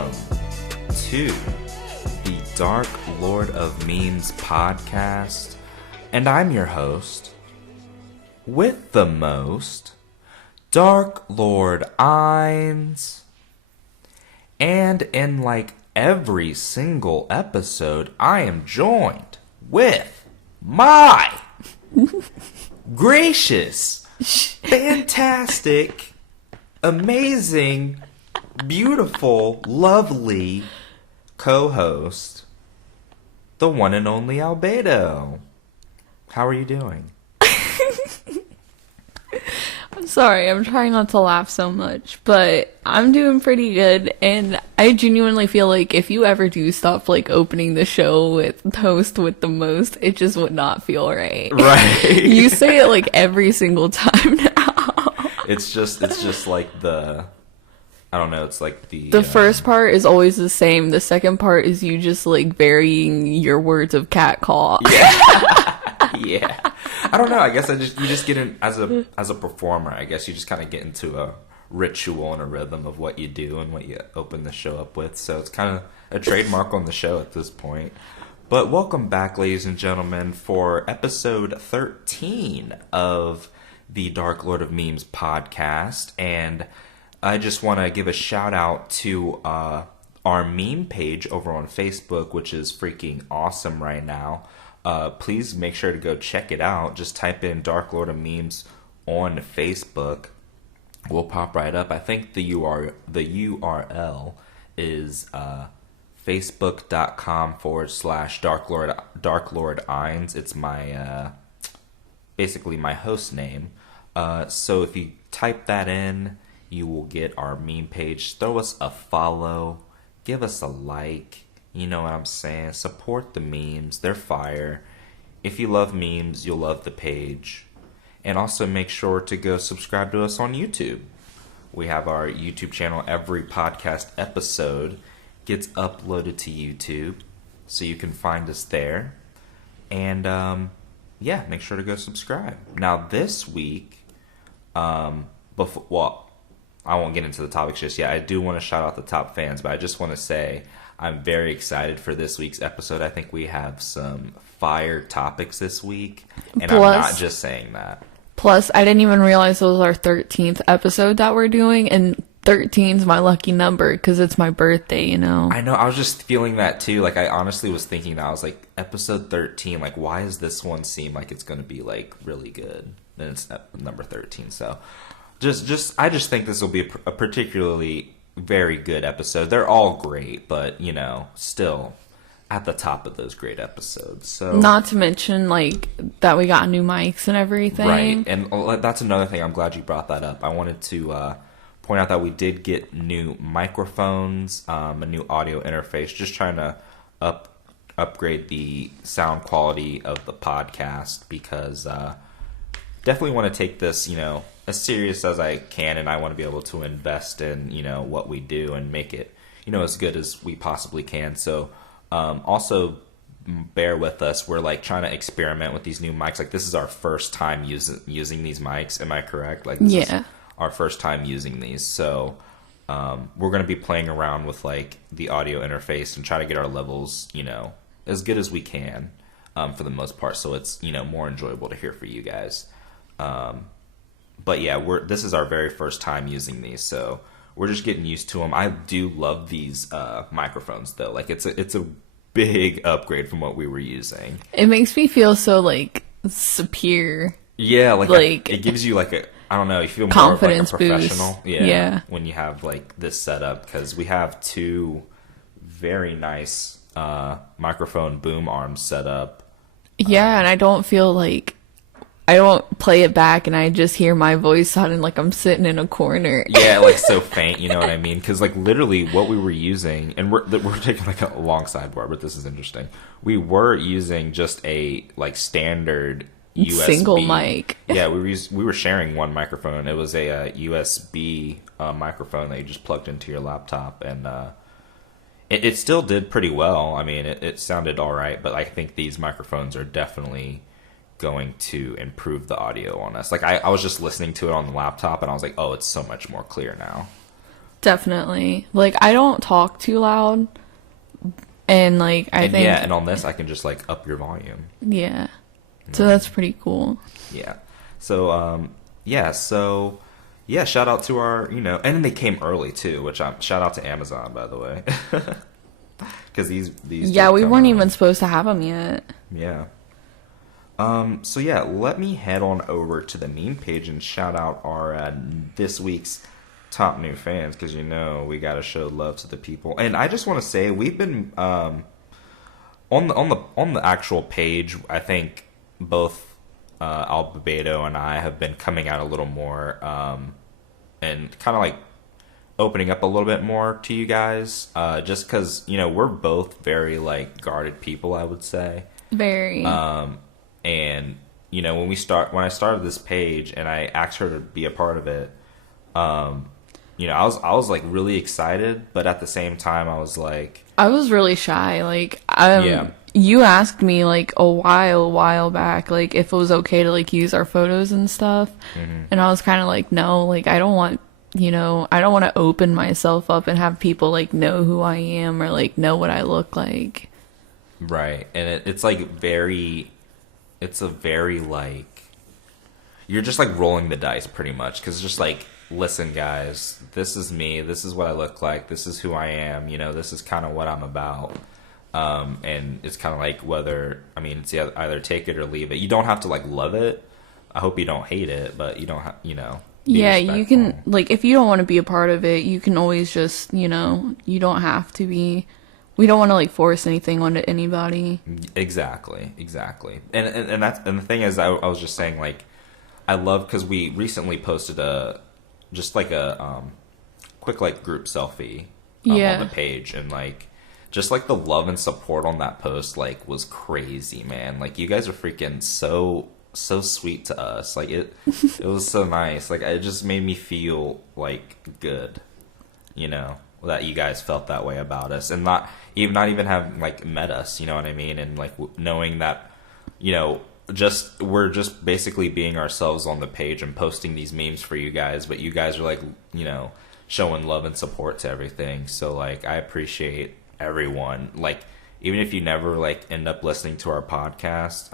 welcome to the Dark Lord of Memes podcast. And I'm your host, with the most, Dark Lord Ainz. And in like every single episode, I am joined with my gracious, fantastic, amazing, beautiful, lovely co-host, the one and only Albedo. How are you doing? I'm sorry, I'm trying not to laugh so much, but I'm doing pretty good, and I genuinely feel like if you ever do stop like opening the show with host with the most, it just would not feel right. Right. You say it like every single time now. It's just like the, I don't know, it's like the first part is always the same. The second part is you just like varying your words of cat call. Yeah. Yeah. I don't know. I guess you just get in as a performer. I guess you just kind of get into a ritual and a rhythm of what you do and what you open the show up with. So it's kind of a trademark on the show at this point. But welcome back, ladies and gentlemen, for episode 13 of the Dark Lord of Memes podcast. And I just want to give a shout out to our meme page over on Facebook, which is freaking awesome right now. Please make sure to go check it out. Just type in Dark Lord of Memes on Facebook. We'll pop right up. I think the URL is facebook.com/Dark Lord Ainz. It's my basically my host name. So if you type that in, you will get our meme page. Throw us a follow. Give us a like. You know what I'm saying? Support the memes. They're fire. If you love memes, you'll love the page. And also make sure to go subscribe to us on YouTube. We have our YouTube channel. Every podcast episode gets uploaded to YouTube, so you can find us there. And yeah, make sure to go subscribe. Now this week, I won't get into the topics just yet. I do want to shout out the top fans, but I just want to say I'm very excited for this week's episode. I think we have some fire topics this week, and I'm not just saying that. Plus, I didn't even realize it was our 13th episode that we're doing, and 13's my lucky number because it's my birthday, you know? I know, I was just feeling that too. Like, I honestly was thinking that. I was like, episode 13, like, why does this one seem like it's going to be, like, really good? And it's number 13, so I just think this will be a particularly very good episode. They're all great, but you know, still at the top of those great episodes. So not to mention like that we got new mics and everything. Right, and that's another thing. I'm glad you brought that up. I wanted to point out that we did get new microphones, a new audio interface, just trying to upgrade the sound quality of the podcast, because definitely want to take this, you know, as serious as I can, and I want to be able to invest in, you know, what we do and make it, you know, as good as we possibly can. So also bear with us. We're like trying to experiment with these new mics. Like, this is our first time using these mics. Am I correct? Like, this is our first time using these. So we're going to be playing around with like the audio interface and try to get our levels, you know, as good as we can for the most part. So it's, you know, more enjoyable to hear for you guys. But yeah, this is our very first time using these, so we're just getting used to them. I do love these microphones, though. Like, it's a big upgrade from what we were using. It makes me feel so like superior. Yeah, like it gives you like I don't know, you feel more confidence of like a professional. Boost. Yeah, when you have like this setup, because we have two very nice microphone boom arms set up. Yeah, and I don't feel like I don't play it back and I just hear my voice sounding like I'm sitting in a corner. Yeah, like so faint, you know what I mean? Because like literally what we were using, and we're taking like a long sidebar, but this is interesting. We were using just a like standard USB single mic. Yeah, we were sharing one microphone. It was a USB microphone that you just plugged into your laptop, and it still did pretty well. I mean, it sounded all right, but I think these microphones are definitely going to improve the audio on us. Like I was just listening to it on the laptop and I was like, oh, it's so much more clear now. Definitely. Like, I don't talk too loud. And, like, I think... Yeah, and on this, I can just, like, up your volume. Yeah. So that's pretty cool. Yeah. So, shout out to our, and then they came early, too, shout out to Amazon, by the way. Because these Yeah, we weren't even supposed to have them yet. Yeah. Let me head on over to the meme page and shout out our this week's top new fans, because we got to show love to the people. And I just want to say we've been on the actual page. I think both Albedo and I have been coming out a little more and kind of like opening up a little bit more to you guys, just because we're both very like guarded people, I would say. Very. And when I started this page and I asked her to be a part of it, I was like really excited, but at the same time I was like, I was really shy. Like, you asked me like a while back, like if it was okay to like use our photos and stuff, and I was kind of like, no, like I don't want to open myself up and have people like know who I am or like know what I look like. Right, and it's like it's a very like, you're just like rolling the dice pretty much, because it's just like, listen guys, this is me, this is what I look like, this is who I am, this is kind of what I'm about, and it's kind of like it's either take it or leave it. You don't have to like love it. I hope you don't hate it, but you don't have, yeah, you can, like, if you don't want to be a part of it, you can always just, you don't have to be. We don't want to like force anything onto anybody. Exactly. And the thing is, I was just saying, like, I love, because we recently posted a quick like group selfie on the page, and like just like the love and support on that post like was crazy, man. Like, you guys are freaking so sweet to us. Like, it was so nice. Like, it just made me feel like good, that you guys felt that way about us, and not even having like met us, you know what I mean, and like knowing that we're just basically being ourselves on the page and posting these memes for you guys, but you guys are like showing love and support to everything. So like, I appreciate everyone, like, even if you never like end up listening to our podcast,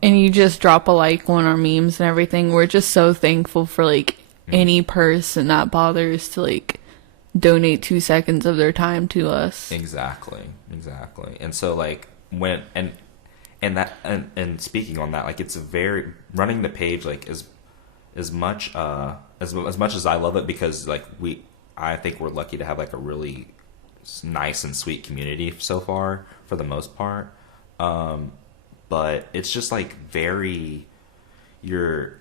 and you just drop a like on our memes and everything, we're just so thankful for like any person that bothers to like donate 2 seconds of their time to us. Exactly. And so like, when and speaking on that, like, it's very, running the page, like, as much as I love it, because like I think we're lucky to have like a really nice and sweet community so far, for the most part, but it's just like very, you're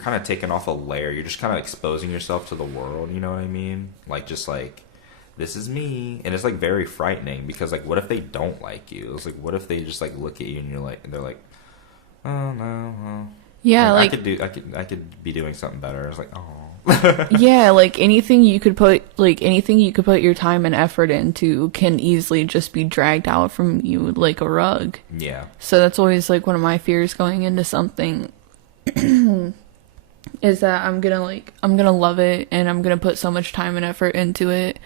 kind of taking off a layer. You're just kind of exposing yourself to the world, you know what I mean? Like, just like, this is me. And it's like very frightening, because like, what if they don't like you? It's like, what if they just like look at you and they're like, oh no, well, yeah, like I could be doing something better. It's like, oh. Yeah, like anything you could put your time and effort into can easily just be dragged out from you like a rug. Yeah. So that's always like one of my fears going into something. Is that I'm gonna love it, and I'm gonna put so much time and effort into it,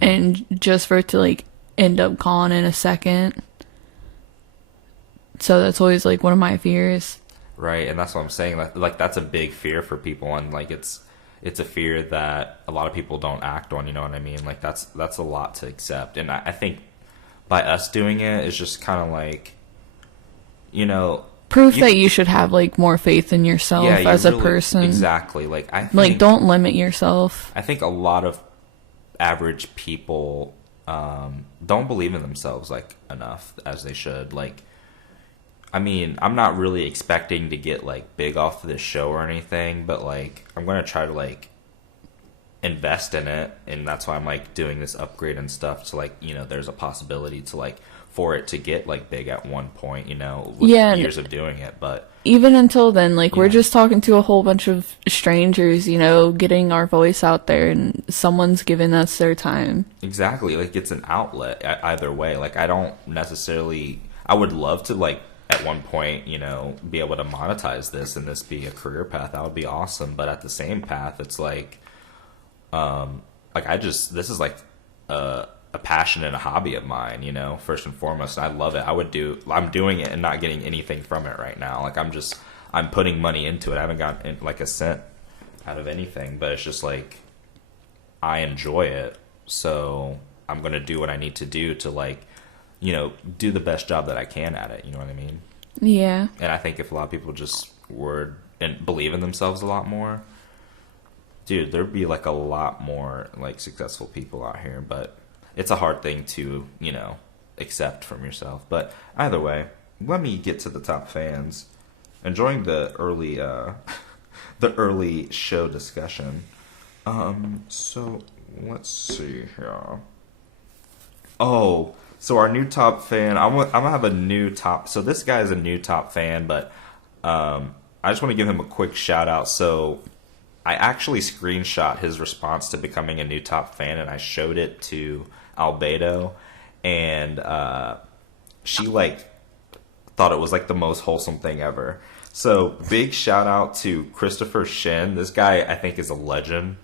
and just for it to like end up gone in a second. So that's always like one of my fears. Right, and that's what I'm saying. Like that's a big fear for people, and like it's a fear that a lot of people don't act on. You know what I mean? Like that's a lot to accept, and I think by us doing it is just kind of like, proof that you should have like more faith in yourself as a person. Exactly. Like, I think, like, don't limit yourself. I think a lot of average people don't believe in themselves like enough as they should. Like, I mean, I'm not really expecting to get like big off of this show or anything, but like, I'm gonna try to like invest in it, and that's why I'm like doing this upgrade and stuff, to like, there's a possibility to like, for it to get like big at one point, with years of doing it. But even until then, like, we're just talking to a whole bunch of strangers, getting our voice out there, and someone's giving us their time. Exactly. Like, it's an outlet either way. Like, I would love to like at one point, be able to monetize this and this be a career path. That would be awesome. But at the same path, it's like, like this is like a passion and a hobby of mine, you know, first and foremost. And I love it. I'm doing it and not getting anything from it right now. Like I'm putting money into it. I haven't gotten like a cent out of anything, but it's just like, I enjoy it. So I'm going to do what I need to do to, like, you know, do the best job that I can at it. You know what I mean? Yeah. And I think if a lot of people just were and believe in themselves a lot more, dude, there'd be like a lot more like successful people out here. But it's a hard thing to, you know, accept from yourself. But either way, let me get to the top fans. Enjoying the early the early show discussion. So let's see here. Oh, so our new top fan, I'm gonna have a new top. So this guy is a new top fan, but I just want to give him a quick shout out. So I actually screenshot his response to becoming a new top fan, and I showed it to Albedo, and she like thought it was like the most wholesome thing ever. So big shout out to Christopher Shin. This guy I think is a legend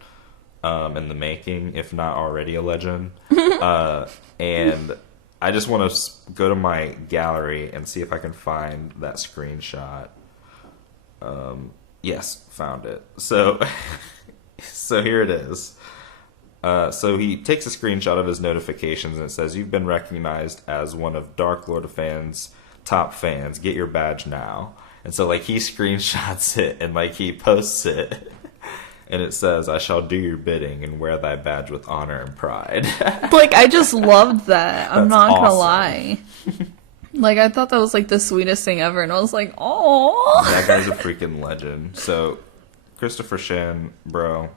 in the making, if not already a legend. And I just want to go to my gallery and see if I can find that screenshot. Yes, found it. So here it is. So he takes a screenshot of his notifications and it says, "You've been recognized as one of Dark Lord of Fans' top fans. Get your badge now." And so like he screenshots it and like he posts it. And it says, "I shall do your bidding and wear thy badge with honor and pride." Like, I just loved that. I'm That's not gonna awesome. lie. Like, I thought that was like the sweetest thing ever, and I was like, "Oh." That guy's a freaking legend. So, Christopher Shin, bro,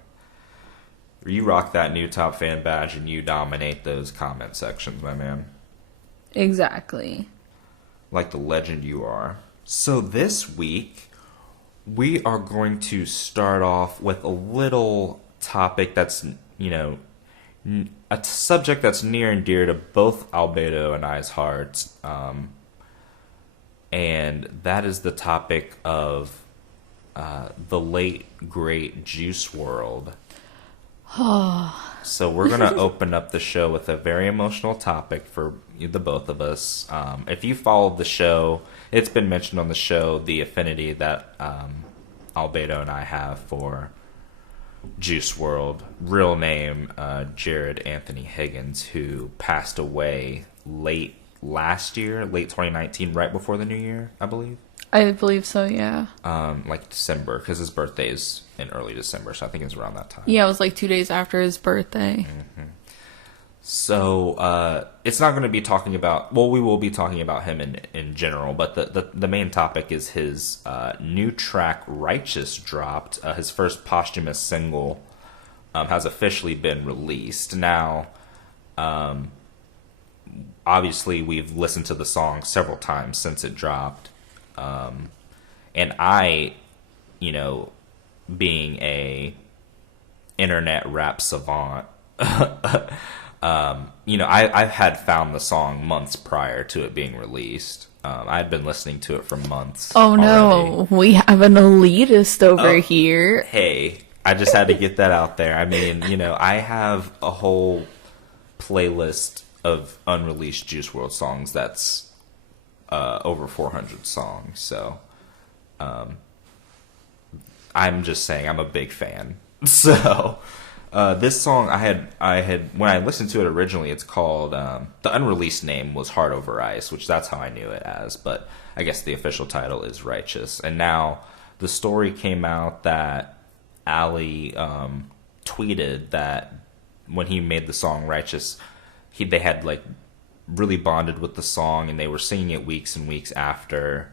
you rock that new top fan badge and you dominate those comment sections, my man. Exactly. Like the legend you are. So this week, we are going to start off with a little topic that's, you know, a subject that's near and dear to both Albedo and I's hearts. And that is the topic of the late, great JuiceWrld. So we're going to open up the show with a very emotional topic for the both of us. If you followed the show, it's been mentioned on the show, the affinity that Albedo and I have for JuiceWrld. Real name, Jared Anthony Higgins, who passed away late last year, late 2019, right before the new year, I believe. I believe so, yeah. Like December, because his birthday is in early December, so I think it's around that time. Yeah, it was like 2 days after his birthday. Mm-hmm. So it's not going to be talking about, well, we will be talking about him in general, but the main topic is his new track, Righteous, dropped. His first posthumous single has officially been released. Now, obviously, we've listened to the song several times since it dropped. And I, you know, being a internet rap savant, you know, I've had found the song months prior to it being released. I'd been listening to it for months. Oh no, already. we have an elitist over here. Hey, I just had to get that out there. I mean, you know, I have a whole playlist of unreleased JuiceWrld songs that's over 400 songs. So I'm just saying I'm a big fan. So this song I had when I listened to it originally, it's called the unreleased name was Heart Over Ice, which that's how I knew it as, but I guess the official title is Righteous. And now the story came out that Ali tweeted that when he made the song Righteous, they had like really bonded with the song and they were singing it weeks and weeks after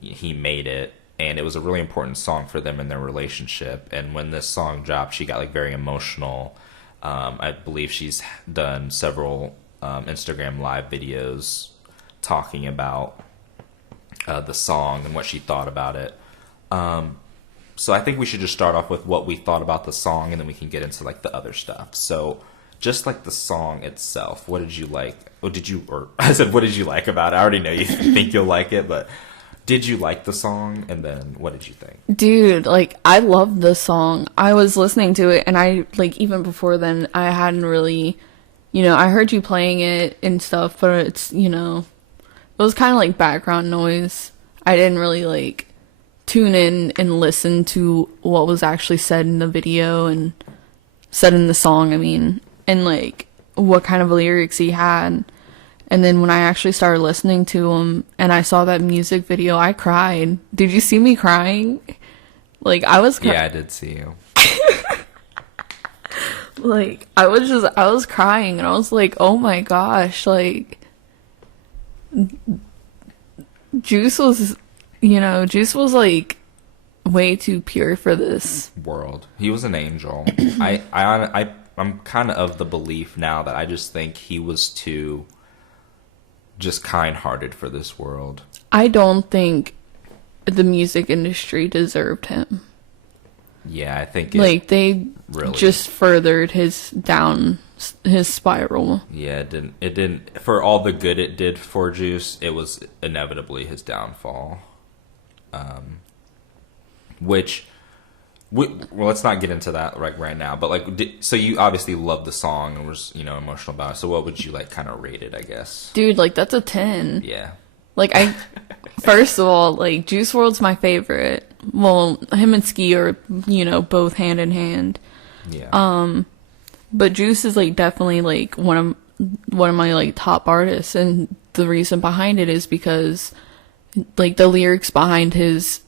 he made it. And it was a really important song for them in their relationship. And when this song dropped, she got like very emotional. I believe she's done several Instagram live videos talking about the song and what she thought about it. So I think we should just start off with what we thought about the song, and then we can get into like the other stuff. So just like the song itself, what did you like? What did you like about it? I already know you think you'll like it, but Did you like the song? And then what did you think? Dude, like, I loved the song. I was listening to it, and I, like, even before then, I hadn't really, I heard you playing it and stuff, but it's, it was kind of like background noise. I didn't really, like, tune in and listen to what was actually said in the video and said in the song, and, like, what kind of lyrics he had. And then when I actually started listening to him and I saw that music video, I cried. Did you see me crying? Like, I was Yeah, I did see you. Like, I was crying, and I was like, oh my gosh, like, Juice was, like, way too pure for this world. He was an angel. I'm kind of the belief now that I just think he was too just kind-hearted for this world. I don't think the music industry deserved him. Yeah, I think they really just furthered his spiral. Yeah, it didn't for all the good it did for Juice, it was inevitably his downfall. Well, let's not get into that right now. But like, so you obviously loved the song and was emotional about it. So what would you like kind of rate it? I guess, dude, like that's a 10. Yeah. Like first of all, like JuiceWrld's my favorite. Well, him and Ski are both hand in hand. Yeah. But Juice is like definitely like one of my like top artists, and the reason behind it is because like the lyrics behind his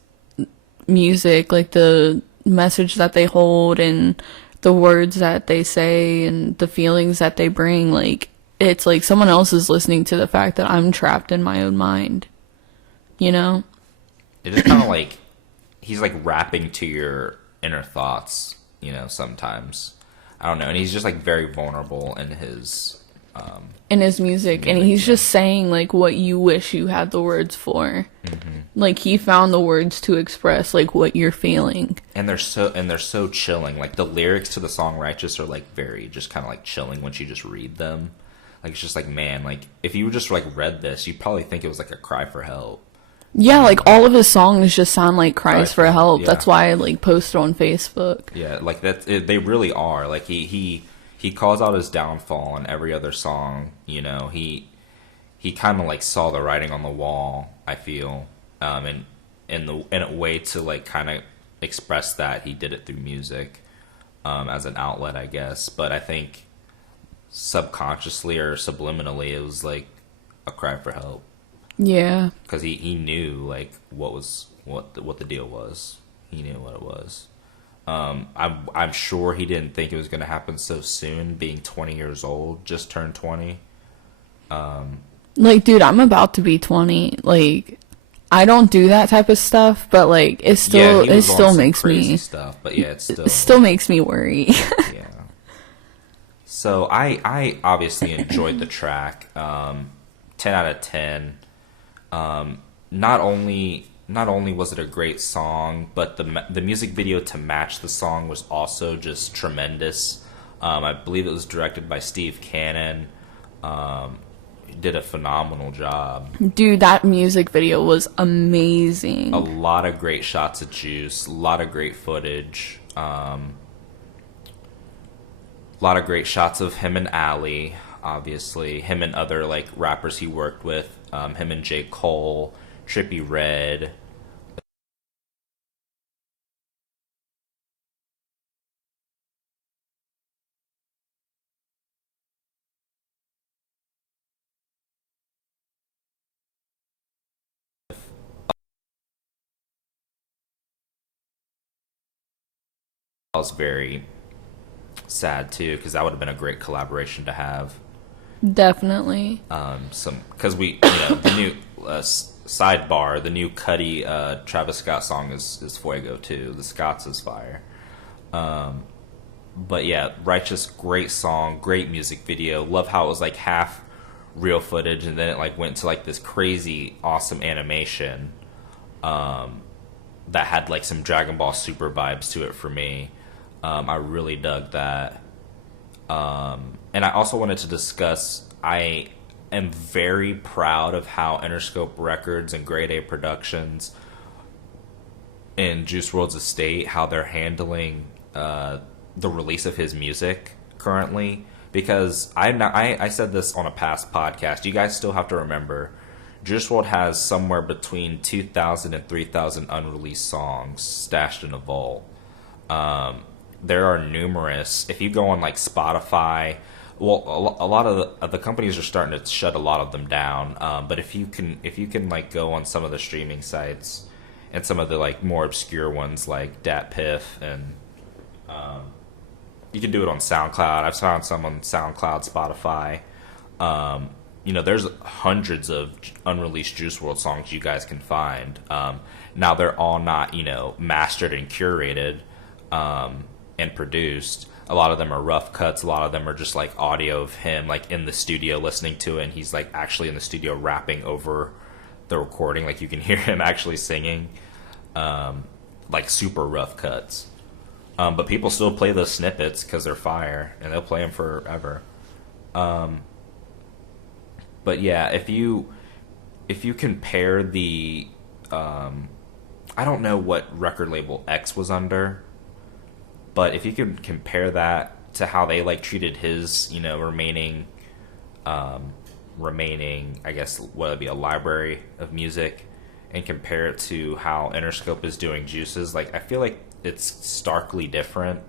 music, like the message that they hold and the words that they say and the feelings that they bring, like it's like someone else is listening to the fact that I'm trapped in my own mind, It is kind of like he's like rapping to your inner thoughts, sometimes. I don't know, and he's just like very vulnerable in his music, and he's just saying like what you wish you had the words for. Mm-hmm. Like he found the words to express like what you're feeling, and they're so chilling. Like the lyrics to the song "Righteous" are like very just kind of like chilling once you just read them. Like it's just like, man, like if you just like read this, you'd probably think it was like a cry for help. Yeah, like all of his songs just sound like cries for help. Yeah. That's why I like post on Facebook. Yeah, like they really are. Like he calls out his downfall in every other song. He kind of like saw the writing on the wall, I feel, and in a way to like kind of express that, he did it through music, as an outlet, I guess. But I think subconsciously or subliminally, it was like a cry for help. Yeah, because he knew like what the deal was. He knew what it was. I'm sure he didn't think it was going to happen so soon. Being 20 years old, just turned 20. Like, dude, I'm about to be 20. Like, I don't do that type of stuff, but like, it still makes me stuff. But yeah, it still makes me worry. Yeah. So I obviously enjoyed the track. 10 out of 10. Not only was it a great song, but the music video to match the song was also just tremendous. I believe it was directed by Steve Cannon. He did a phenomenal job. Dude, that music video was amazing. A lot of great shots of Juice, a lot of great footage. A lot of great shots of him and Ali, obviously. Him and other like rappers he worked with. Him and J. Cole, Trippie Redd. I was very sad too, because that would have been a great collaboration to have. Definitely. Because the new sidebar, the new Cudi Travis Scott song is Fuego too. The Scots is fire. But yeah, Righteous, great song, great music video. Love how it was like half real footage and then it like went to like this crazy awesome animation that had like some Dragon Ball Super vibes to it for me. I really dug that. And I also wanted to discuss, I am very proud of how Interscope Records and Grade A Productions and JuiceWrld's estate, how they're handling the release of his music currently. Because I said this on a past podcast. You guys still have to remember, JuiceWrld has somewhere between 2,000 and 3,000 unreleased songs stashed in a vault. There are numerous. If you go on like Spotify, well, a lot of the companies are starting to shut a lot of them down. But if you can like go on some of the streaming sites and some of the like more obscure ones like Dat Piff, and you can do it on SoundCloud. I've found some on SoundCloud, Spotify. There's hundreds of unreleased JuiceWrld songs you guys can find. Now they're all not, mastered and curated and produced. A lot of them are rough cuts. A lot of them are just like audio of him like in the studio listening to it, and he's like actually in the studio rapping over the recording. Like you can hear him actually singing, like super rough cuts. But people still play those snippets because they're fire, and they'll play them forever. But yeah, if you compare the, I don't know what record label X was under, but if you can compare that to how they like treated his, remaining, I guess what would be a library of music, and compare it to how Interscope is doing Juice's, like I feel like it's starkly different.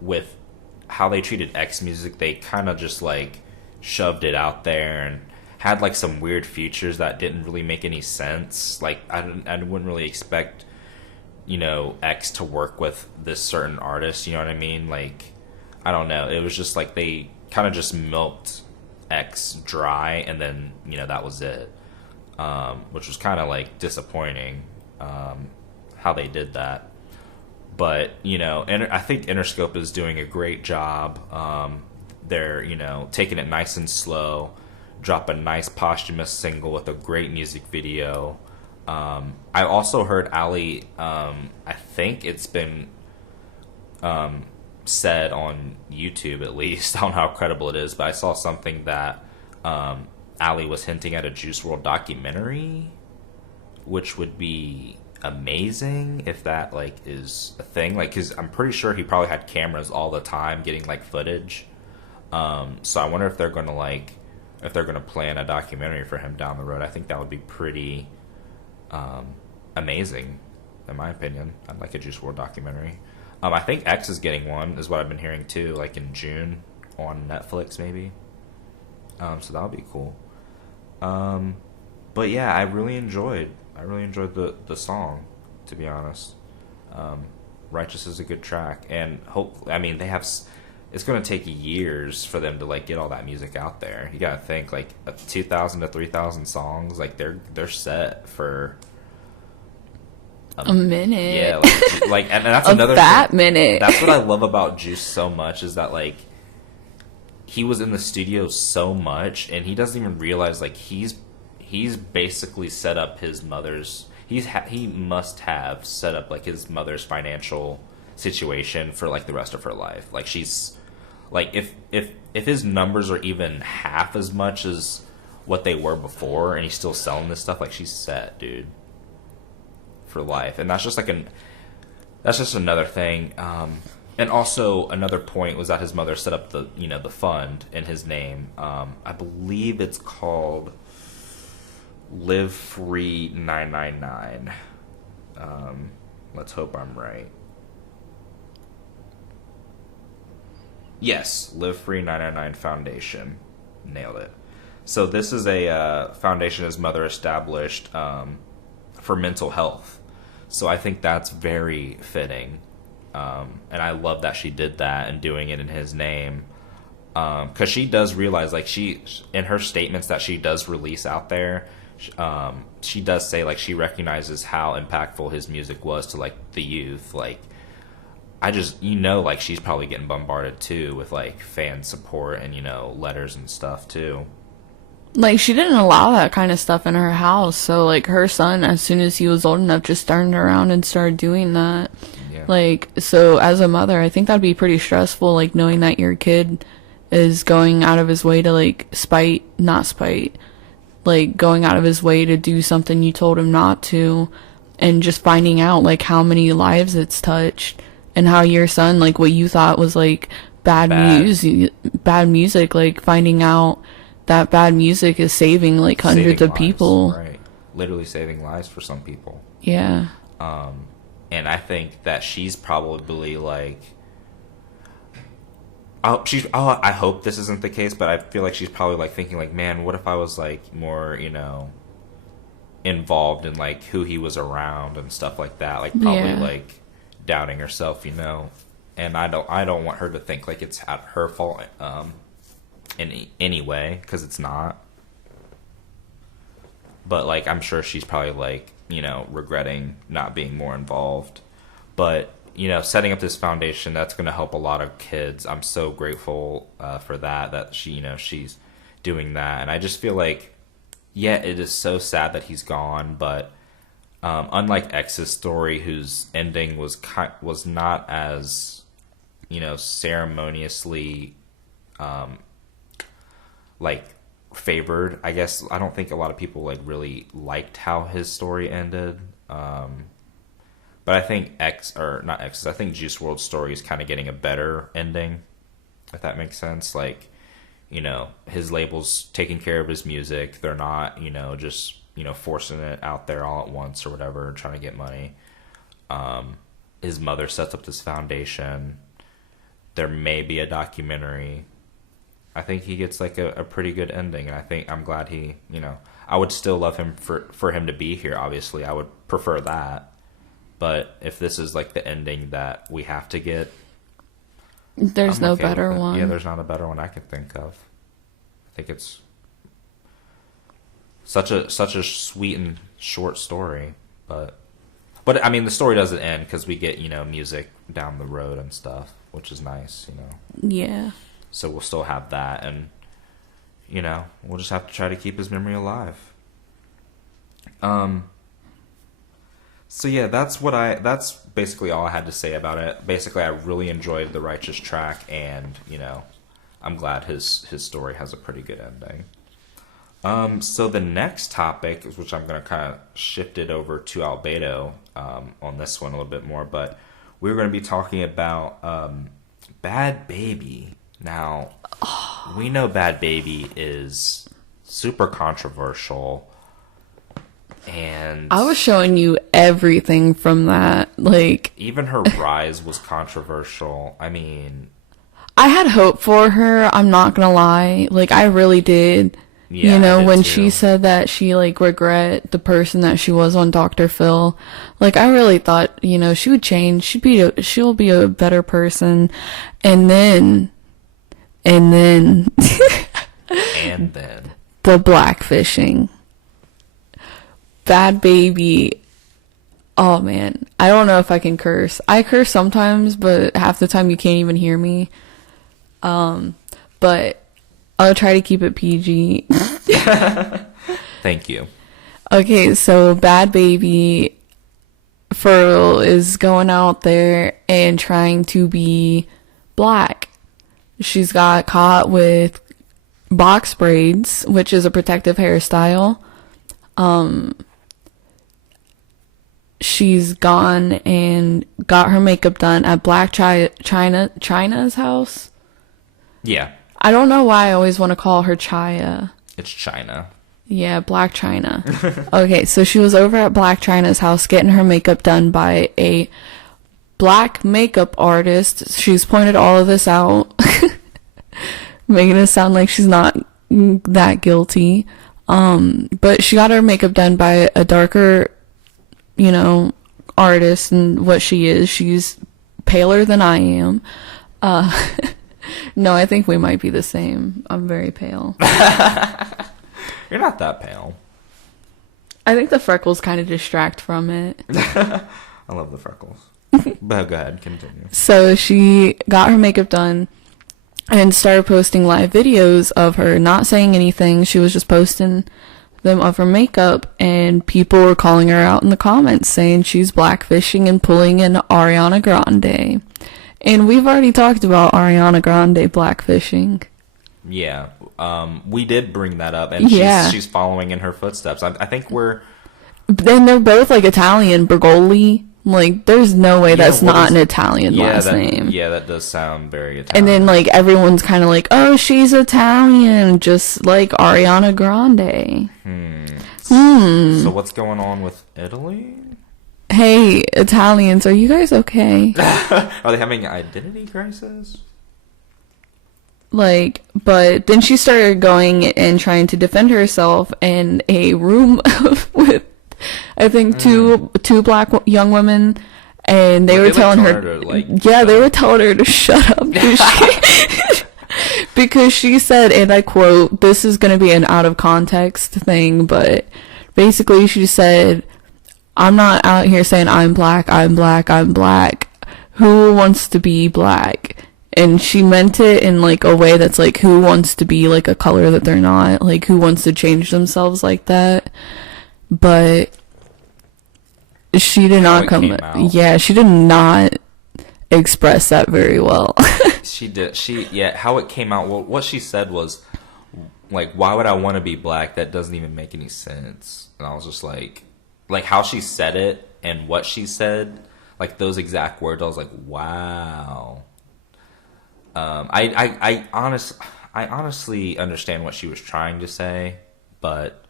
With how they treated X music, they kind of just like shoved it out there and had like some weird features that didn't really make any sense. Like I wouldn't really expect, X to work with this certain artist. You know what I mean? Like I don't know. It was just like they kind of just milked X dry, and then that was it, which was kind of like disappointing. How they did that. But and I think Interscope is doing a great job. They're taking it nice and slow, drop a nice posthumous single with a great music video. I also heard Ali, I think it's been said on YouTube at least, I don't know how credible it is, but I saw something that Ali was hinting at a JuiceWrld documentary, which would be amazing if that like is a thing, like because I'm pretty sure he probably had cameras all the time getting like footage. So I wonder if they're gonna plan a documentary for him down the road. I think that would be pretty amazing, in my opinion. I'd like a JuiceWrld documentary. I think X is getting one, is what I've been hearing too, like in June on Netflix maybe. So that would be cool. But yeah, I really enjoyed the song, to be honest. Righteous is a good track, and they have. It's going to take years for them to like get all that music out there. You got to think like 2,000 to 3,000 songs. Like they're set for a minute. Yeah, like and that's another fat thing. Minute. That's what I love about Juice so much, is that like he was in the studio so much, and he doesn't even realize like he's basically set up his mother's. He must have set up like his mother's financial situation for like the rest of her life. Like she's like if his numbers are even half as much as what they were before, and he's still selling this stuff, like she's set, dude, for life. And that's just another thing. And also another point was that his mother set up the the fund in his name. I believe it's called Live Free 999. Let's hope I'm right. Yes, Live Free 999 Foundation. Nailed it. So this is a foundation his mother established for mental health. So I think that's very fitting. And I love that she did that and doing it in his name. Because she does realize, like, in her statements that she does release out there, she does say, like, she recognizes how impactful his music was to, like, the youth. Like, I just, like, she's probably getting bombarded, too, with, like, fan support and, letters and stuff, too. Like, she didn't allow that kind of stuff in her house. So, like, her son, as soon as he was old enough, just turned around and started doing that. Yeah. Like, so as a mother, I think that'd be pretty stressful, like, knowing that your kid is going out of his way to, like, not spite, like, going out of his way to do something you told him not to, and just finding out, like, how many lives it's touched, and how your son, like, what you thought was, like, bad music, like, finding out that bad music is saving, like, hundreds of people. Right. Literally saving lives for some people. Yeah. And I think that she's probably, like... I hope this isn't the case, but I feel like she's probably, like, thinking, like, man, what if I was, like, more, you know, involved in, like, who he was around and stuff like that. Like, probably, like, doubting herself, you know. And I don't want her to think, like, it's at her fault in any way, because it's not. But, like, I'm sure she's probably, like, you know, regretting not being more involved. But... you know, setting up this foundation, that's going to help a lot of kids. I'm so grateful for that she's doing that. And I just feel like, yeah, it is so sad that he's gone, but unlike X's story, whose ending was not as, you know, ceremoniously, like, favored, I guess. I don't think a lot of people, like, really liked how his story ended. But I think I think JuiceWrld's story is kind of getting a better ending, if that makes sense. Like, you know, his label's taking care of his music. They're not, you know, just, you know, forcing it out there all at once or whatever, trying to get money. His mother sets up this foundation. There may be a documentary. I think he gets, like, a pretty good ending, and I'm glad he, you know, I would still love him for him to be here, obviously. I would prefer that. But if this is, like, the ending that we have to get... There's no better one. Yeah, there's not a better one I can think of. I think it's such a sweet and short story. But I mean, the story doesn't end because we get, you know, music down the road and stuff, which is nice, you know. Yeah. So we'll still have that, and, you know, we'll just have to try to keep his memory alive. So yeah, that's basically all I had to say about it. Basically, I really enjoyed the Righteous track, and, you know, I'm glad his story has a pretty good ending. So the next topic, which I'm going to kind of shift it over to Albedo on this one a little bit more, but we're going to be talking about Bhad Bhabie. Now, we know Bhad Bhabie is super controversial. And I was showing you everything from that. Like, even her rise was controversial. I mean, I had hope for her, I'm not gonna lie. Like, I really did. Yeah, you know, when too. she said that she, like, regret the person that she was on Dr. Phil, like, I really thought, you know, she would change. She'll be a better person. And then and then the black-fishing. Bhad Bhabie. Oh man, I don't know if I can curse. I curse sometimes, but half the time you can't even hear me. But I'll try to keep it PG. Thank you. Okay, so Bhad Bhabie for real is going out there and trying to be black. She's got caught with box braids, which is a protective hairstyle. She's gone and got her makeup done at Black China's house. Yeah. I don't know why I always want to call her Chaya. It's China. Yeah, Black China. Okay, so she was over at Black China's house getting her makeup done by a black makeup artist. She's pointed all of this out, making it sound like she's not that guilty. But she got her makeup done by a darker, you know, artist, and what she is, she's paler than I am. No, I think we might be the same. I'm very pale. You're not that pale. I think the freckles kind of distract from it. I love the freckles. But go ahead, continue. So she got her makeup done and started posting live videos of her not saying anything. She was just posting them of her makeup, and people were calling her out in the comments saying she's blackfishing and pulling in Ariana Grande. And we've already talked about Ariana Grande blackfishing. Yeah. We did bring that up, and she's following in her footsteps. I think we're... Then they're both, like, Italian. Bergoli. Like, there's no way that's not an Italian last name. Yeah, that does sound very Italian. And then, like, everyone's kind of like, oh, she's Italian, just like Ariana Grande. So what's going on with Italy? Hey, Italians, are you guys okay? Are they having an identity crisis? Like, but then she started going and trying to defend herself in a room with, I think, two black young women, and they were telling her, they were telling her to shut up because she said, and I quote, this is going to be an out of context thing, but basically she said, I'm not out here saying I'm black, I'm black, I'm black. Who wants to be black? And she meant it in, like, a way that's, like, who wants to be, like, a color that they're not? Like, who wants to change themselves like that? But she did not come... Yeah, she did not express that very well. She did. How it came out, what she said was, like, why would I want to be black? That doesn't even make any sense. And I was just like, how she said it and what she said, like, those exact words, I was like, wow. I honestly understand what she was trying to say, but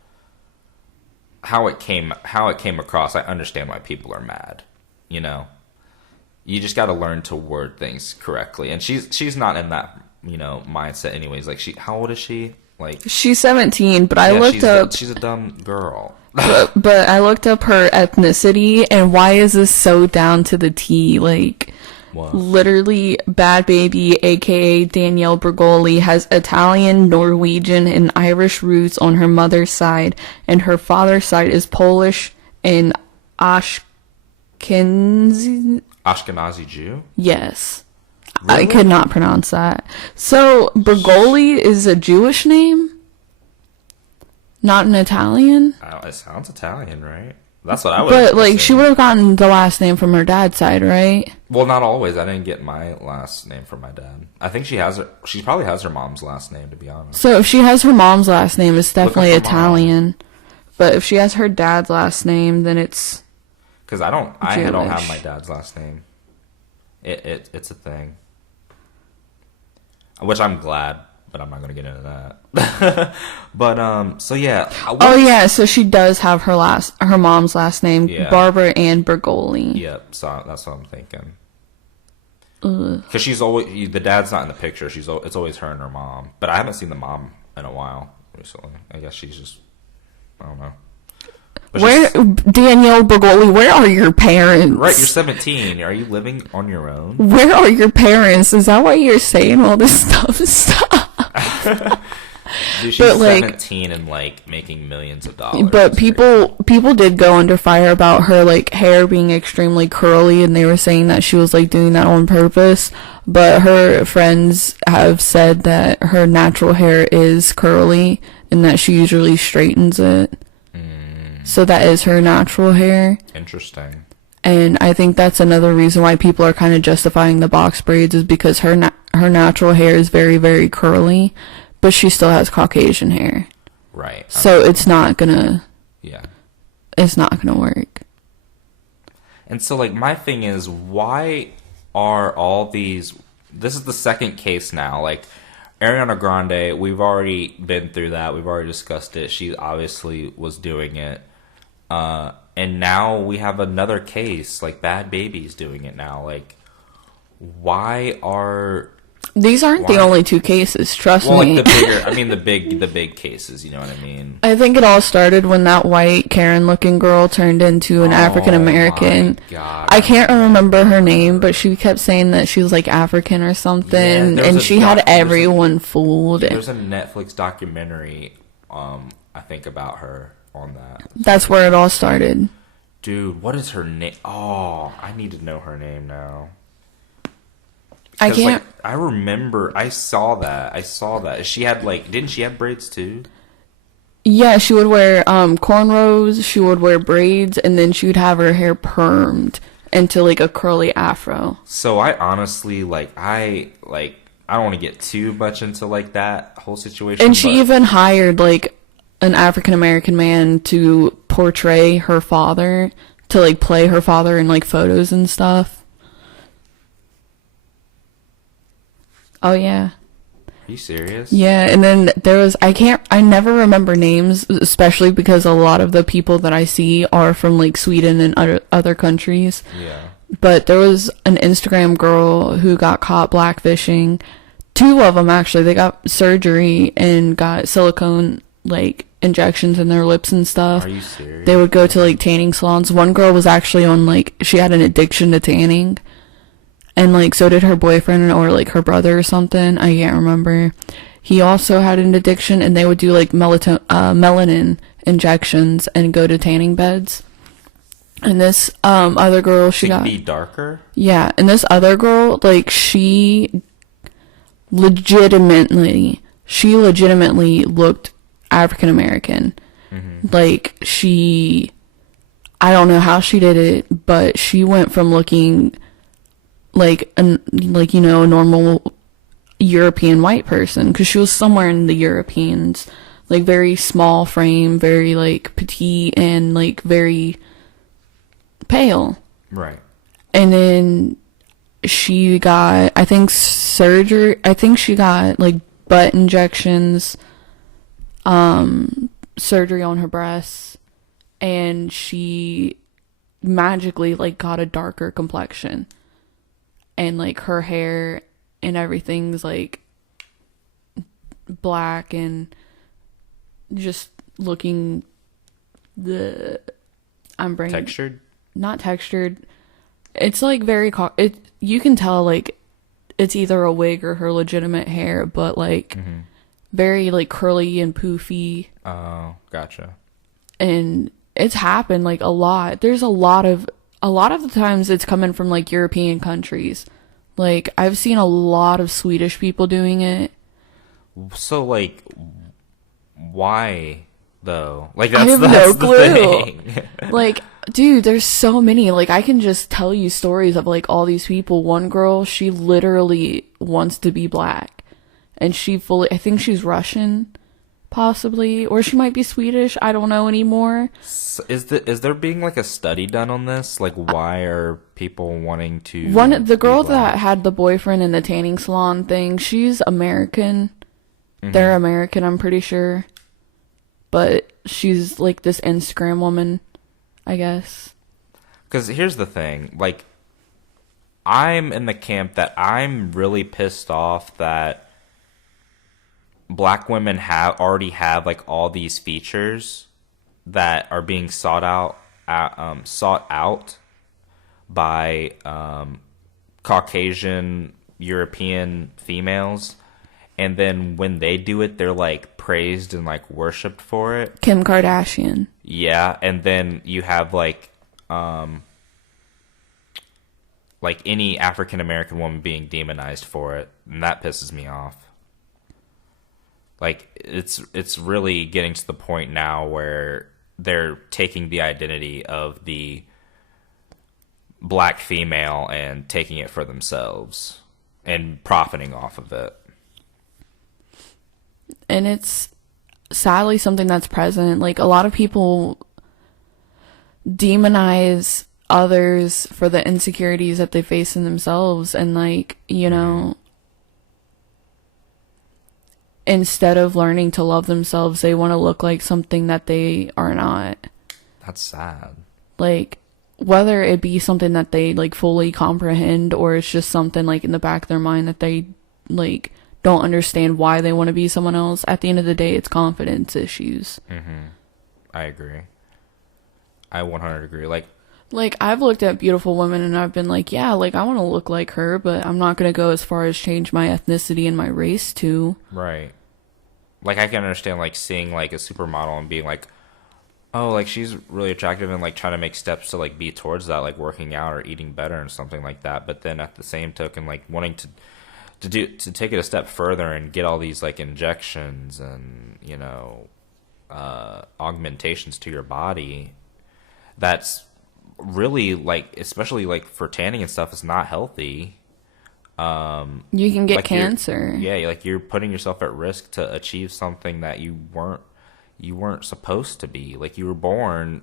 how it came across, I understand why people are mad. You know, you just got to learn to word things correctly, and she's not in that, you know, mindset anyways. Like, how old is she? Like, she's 17, but I looked up. She's a dumb girl. but I looked up her ethnicity, and why is this so down to the T? Like, what? Literally, Bhad Bhabie, aka Danielle Bregoli, has Italian, Norwegian, and Irish roots on her mother's side, and her father's side is Polish and Ashkenazi Jew? Yes. Really? I could not pronounce that. So, Bregoli is a Jewish name? Not an Italian? It sounds Italian, right? That's what I would. But, like, she would have gotten the last name from her dad's side, right? Well, not always. I didn't get my last name from my dad. I think she probably has her mom's last name, to be honest. So if she has her mom's last name, it's definitely Italian. But if she has her dad's last name, then it's... Because I don't have my dad's last name. It's a thing. Which I'm glad, but I'm not going to get into that. But, so yeah. So she does have her mom's last name, Barbara Ann Bregoli. Yep, so that's what I'm thinking. Because she's always, the dad's not in the picture, it's always her and her mom. But I haven't seen the mom in a while recently. I guess she's just, I don't know. Danielle Bregoli, where are your parents? Right, you're 17. Are you living on your own? Where are your parents? Is that why you're saying all this stuff? Stop. Dude, she's 17 and, like, making millions of dollars. But people did go under fire about her, like, hair being extremely curly, and they were saying that she was, like, doing that on purpose. But her friends have said that her natural hair is curly and that she usually straightens it. So that is her natural hair. Interesting. And I think that's another reason why people are kind of justifying the box braids, is because her natural hair is very, very curly, but she still has Caucasian hair. Right. So it's not gonna... Yeah. It's not gonna work. And so, like, my thing is, why are all these... This is the second case now. Like, Ariana Grande, we've already been through that. We've already discussed it. She obviously was doing it. And now we have another case, like Bhad Bhabie's doing it now. Like, why are... These aren't the only two cases, trust me. Like the big cases, you know what I mean? I think it all started when that white Karen-looking girl turned into an African-American. I can't remember her name, but she kept saying that she was, like, African or something, and she had everyone fooled. There's a Netflix documentary, I think, about her on that. That's where it all started. Dude, what is her name? Oh, I need to know her name now. I can't. Like, I remember. I saw that. She had, like, didn't she have braids too? Yeah, she would wear cornrows. She would wear braids, and then she would have her hair permed into, like, a curly afro. So I honestly I don't want to get too much into like that whole situation. And she even hired like an African American man to portray her father, to like play her father in like photos and stuff. Oh yeah. Are you serious? Yeah, and then there was, I never remember names, especially because a lot of the people that I see are from like Sweden and other countries. Yeah. But there was an Instagram girl who got caught blackfishing. Two of them actually, they got surgery and got silicone like injections in their lips and stuff. Are you serious? They would go to like tanning salons. One girl was actually on like, she had an addiction to tanning. And, like, so did her boyfriend or, like, her brother or something. I can't remember. He also had an addiction, and they would do, like, melanin injections and go to tanning beds. And this other girl, she got... be darker? Yeah, and this other girl, like, she legitimately looked African-American. Mm-hmm. Like, I don't know how she did it, but she went from looking... like a normal European white person, because she was somewhere in the Europeans, like very small frame, very like petite, and like very pale. Right. And then she got, I think, surgery. I think she got like butt injections, surgery on her breasts, and she magically like got a darker complexion. And, like, her hair and everything's, like, black and just looking Textured? Not textured. It's, like, very... you can tell, like, it's either a wig or her legitimate hair, but, like, very, like, curly and poofy. Oh, gotcha. And it's happened, like, a lot. There's a lot of the times it's coming from, like, European countries. Like, I've seen a lot of Swedish people doing it. So, like, why, though? Like, that's, I have that's no the clue. thing. Like, dude, there's so many. Like, I can just tell you stories of, like, all these people. One girl, she literally wants to be black. And I think she's Russian, possibly. Or she might be Swedish. I don't know anymore. So is there being like a study done on this? Like, why are people wanting to? The girl that had the boyfriend in the tanning salon thing, she's American. Mm-hmm. They're American, I'm pretty sure. But she's like this Instagram woman, I guess. Because here's the thing, like, I'm in the camp that I'm really pissed off that black women already have like all these features that are being sought out by Caucasian European females, and then when they do it, they're like praised and like worshipped for it. Kim Kardashian. Yeah, and then you have like any African American woman being demonized for it, and that pisses me off. Like, it's really getting to the point now where they're taking the identity of the black female and taking it for themselves and profiting off of it. And it's sadly something that's present. Like, a lot of people demonize others for the insecurities that they face in themselves, and like, you know, instead of learning to love themselves, they want to look like something that they are not. That's sad. Like, whether it be something that they like fully comprehend, or it's just something like in the back of their mind that they like don't understand why they want to be someone else. At the end of the day, it's confidence issues. I agree. I 100 agree. Like, I've looked at beautiful women and I've been like, yeah, like, I want to look like her, but I'm not going to go as far as change my ethnicity and my race to. Right. Like, I can understand, like, seeing, like, a supermodel and being like, oh, like, she's really attractive, and, like, trying to make steps to, like, be towards that, like, working out or eating better and something like that. But then at the same token, like, wanting to take it a step further and get all these, like, injections and, you know, augmentations to your body, that's really, like, especially like for tanning and stuff, it's not healthy. You can get like cancer. you're putting yourself at risk to achieve something that you weren't supposed to be. Like, you were born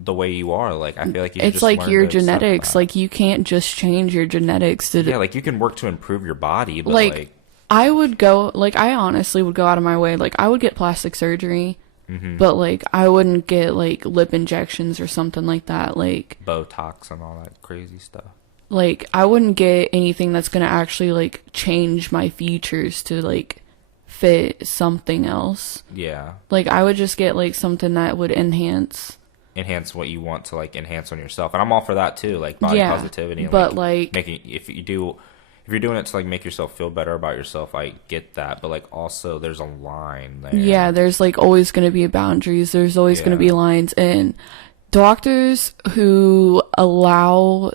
the way you are. Like, I feel like you It's just like learn your to accept genetics. that. Like, you can't just change your genetics to. Yeah, like, you can work to improve your body, but Like, I would go. Like, I honestly would go out of my way. Like, I would get plastic surgery, but like, I wouldn't get like lip injections or something like that. Like, Botox and all that crazy stuff. like, I wouldn't get anything that's gonna actually like change my features to like fit something else. Yeah. Like, I would just get like something that would enhance What you want to, like, enhance on yourself. And I'm all for that too, like body positivity and but like making, if you're doing it to like make yourself feel better about yourself, I get that, but like also there's a line there. yeah, there's like always going to be boundaries. There's always going to be lines, and doctors who allow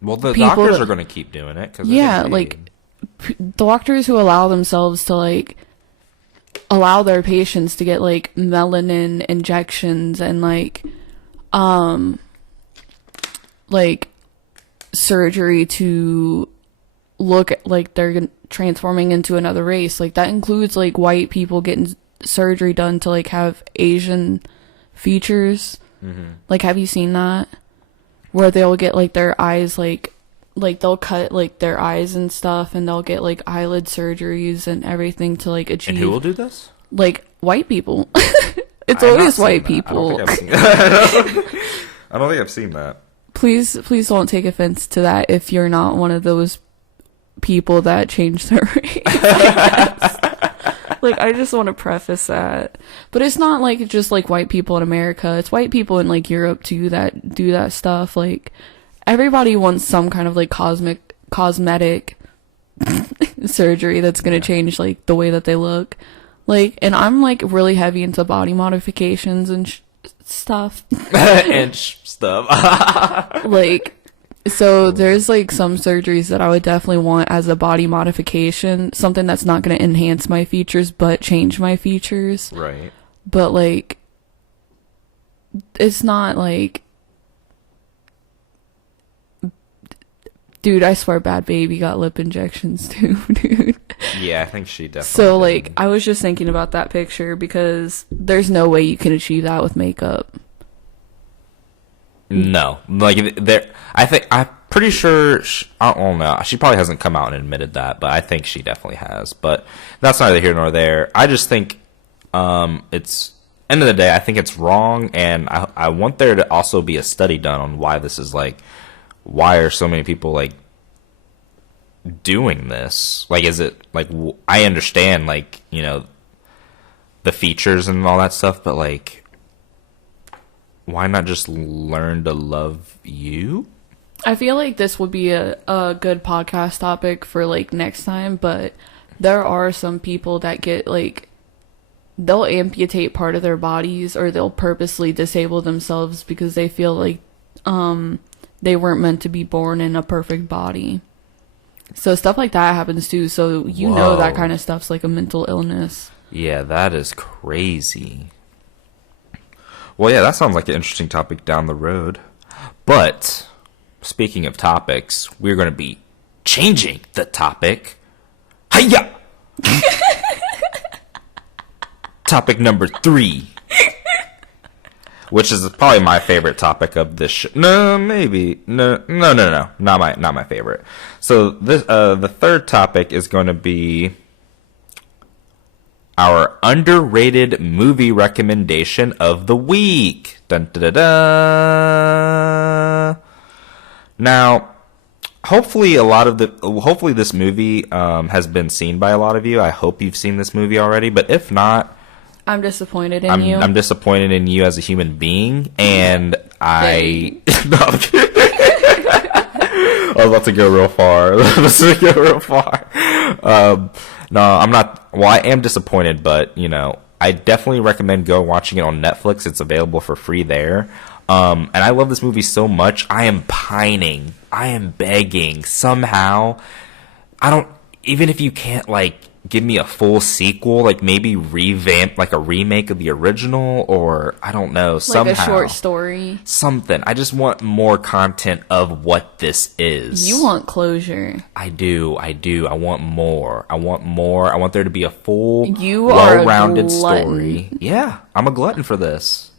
the people doctors to- are going to keep doing it because like doctors who allow themselves to like allow their patients to get like melanin injections and like surgery to look like they're transforming into another race. Like, that includes like white people getting surgery done to like have Asian features. Like, have you seen that, where they'll get like their eyes like they'll cut like their eyes and stuff, and they'll get like eyelid surgeries and everything to like achieve. And who will do this? Like, white people. It's I've not always seen white that. people. I don't think I've seen that. I don't think I've seen that. Please don't take offense to that if you're not one of those people that change their race. Like, I just want to preface that. But it's not like just like white people in America. It's white people in like Europe too that do that stuff. Like, everybody wants some kind of like cosmetic surgery that's going to change like the way that they look. Like, and I'm like really heavy into body modifications and stuff. And stuff. Like, so there's like some surgeries that I would definitely want as a body modification, something that's not going to enhance my features but change my features. Right. But like, it's not like, dude, I swear Bhad Bhabie got lip injections too, dude. Yeah, I think she definitely So did. like, I was just thinking about that picture because there's no way you can achieve that with makeup. No, like, there. I'm pretty sure. I don't know. She probably hasn't come out and admitted that, but I think she definitely has. But that's neither here nor there. I just think, it's end of the day. I think it's wrong, and I want there to also be a study done on why this is like. Why are so many people like doing this? Like, is it like, I understand, like, you know, the features and all that stuff, but like, why not just learn to love you? I feel like this would be a good podcast topic for like next time, but there are some people that get like, they'll amputate part of their bodies or they'll purposely disable themselves because they feel like they weren't meant to be born in a perfect body. So stuff like that happens too. So you know that kind of stuff's like a mental illness. Yeah, that is crazy. Well, yeah, that sounds like an interesting topic down the road. But speaking of topics, we're going to be changing the topic. Hiya! Topic number 3. Which is probably my favorite topic of this show. No, maybe. No. Not my favorite. So this the third topic is going to be our underrated movie recommendation of the week. Dun, da, da, da. Now, hopefully this movie has been seen by a lot of you. I hope you've seen this movie already, but if not, I'm disappointed in you. I'm disappointed in you as a human being, and I... No, I'm kidding. I was about to go real far. No, I'm not... Well, I am disappointed, but, you know, I definitely recommend go watching it on Netflix. It's available for free there. And I love this movie so much. I am pining. I am begging. Somehow... even if you can't like give me a full sequel, like maybe revamp like a remake of the original, or I don't know, somehow. Like a short story. Something. I just want more content of what this is. You want closure. I do. I want more. I want there to be a full, you are well-rounded a story. Yeah, I'm a glutton for this.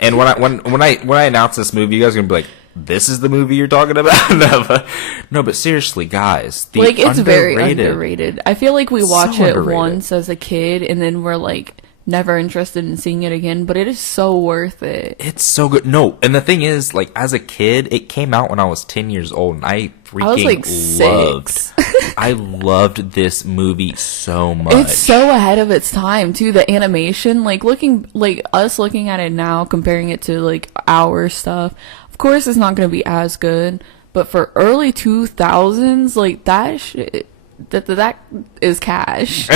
And when I announce this movie, you guys are gonna be like, "This is the movie you're talking about?" No, but seriously, guys, it's very underrated. I feel like we watch it underrated. once as a kid, and then we're like never interested in seeing it again. But it is so worth it. It's so good. No, and the thing is, like as a kid, it came out when I was 10 years old, and I was like 6. I loved this movie so much. It's so ahead of its time too. The animation, like looking at it now, comparing it to like our stuff. Of course, it's not going to be as good, but for early 2000s, like that shit, that is cash.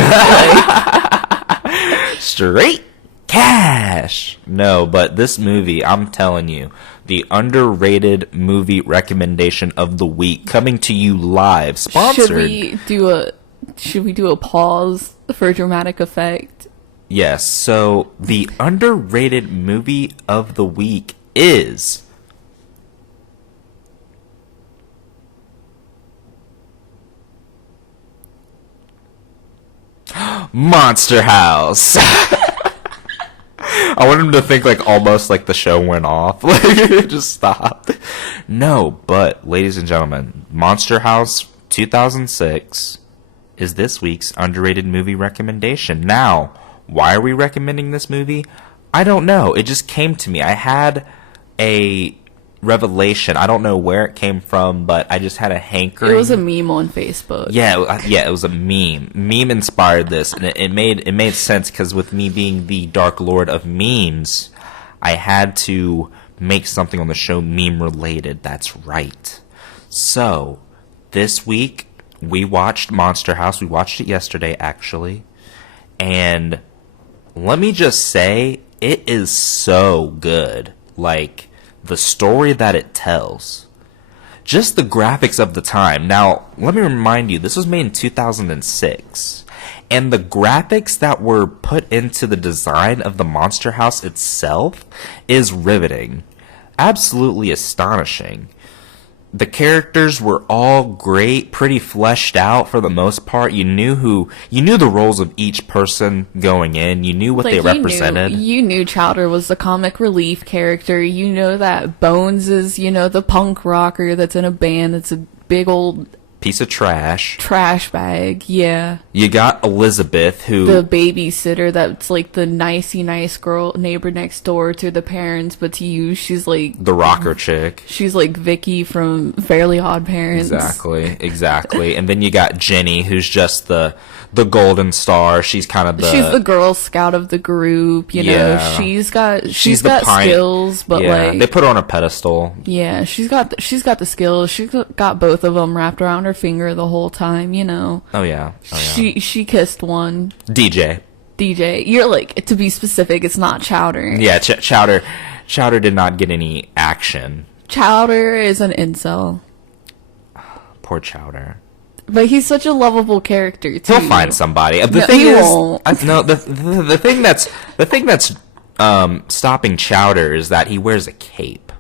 Straight cash. No, but this movie, I'm telling you, the underrated movie recommendation of the week, coming to you live, sponsored. Should we do a pause for dramatic effect? Yes. So the underrated movie of the week is Monster House. I want him to think like almost like the show went off. Like it just stopped. No, but ladies and gentlemen, Monster House 2006 is this week's underrated movie recommendation. Now, why are we recommending this movie? I don't know. It just came to me. I had a revelation. I don't know where it came from, but I just had a hankering. It was a meme on Facebook. Yeah, it was a meme. Meme inspired this, and it made sense because with me being the Dark Lord of memes, I had to make something on the show meme related. That's right. So, this week we watched Monster House. We watched it yesterday, actually, and let me just say, it is so good. Like, the story that it tells. Just the graphics of the time. Now, let me remind you, this was made in 2006. And the graphics that were put into the design of the Monster House itself is riveting. Absolutely astonishing. The characters were all great, pretty fleshed out for the most part. You knew the roles of each person going in. You knew what they represented. You knew Chowder was the comic relief character. You know that Bones is, the punk rocker that's in a band that's a big old piece of trash bag. Yeah, you got Elizabeth, who the babysitter that's like the nicey nice girl neighbor next door to the parents, but to you she's like the rocker chick. She's like Vicky from Fairly Odd Parents. Exactly. And then you got Jenny, who's just the golden star. She's kind of she's the Girl Scout of the group. Yeah. She's got skills, but like they put her on a pedestal. Yeah, she's got the skills. She's got both of them wrapped around her finger the whole time. Oh yeah. She kissed one. DJ. You're like, to be specific, it's not Chowder. Yeah, Chowder did not get any action. Chowder is an incel. Poor Chowder. But he's such a lovable character too. He'll find somebody. The thing that's stopping Chowder is that he wears a cape.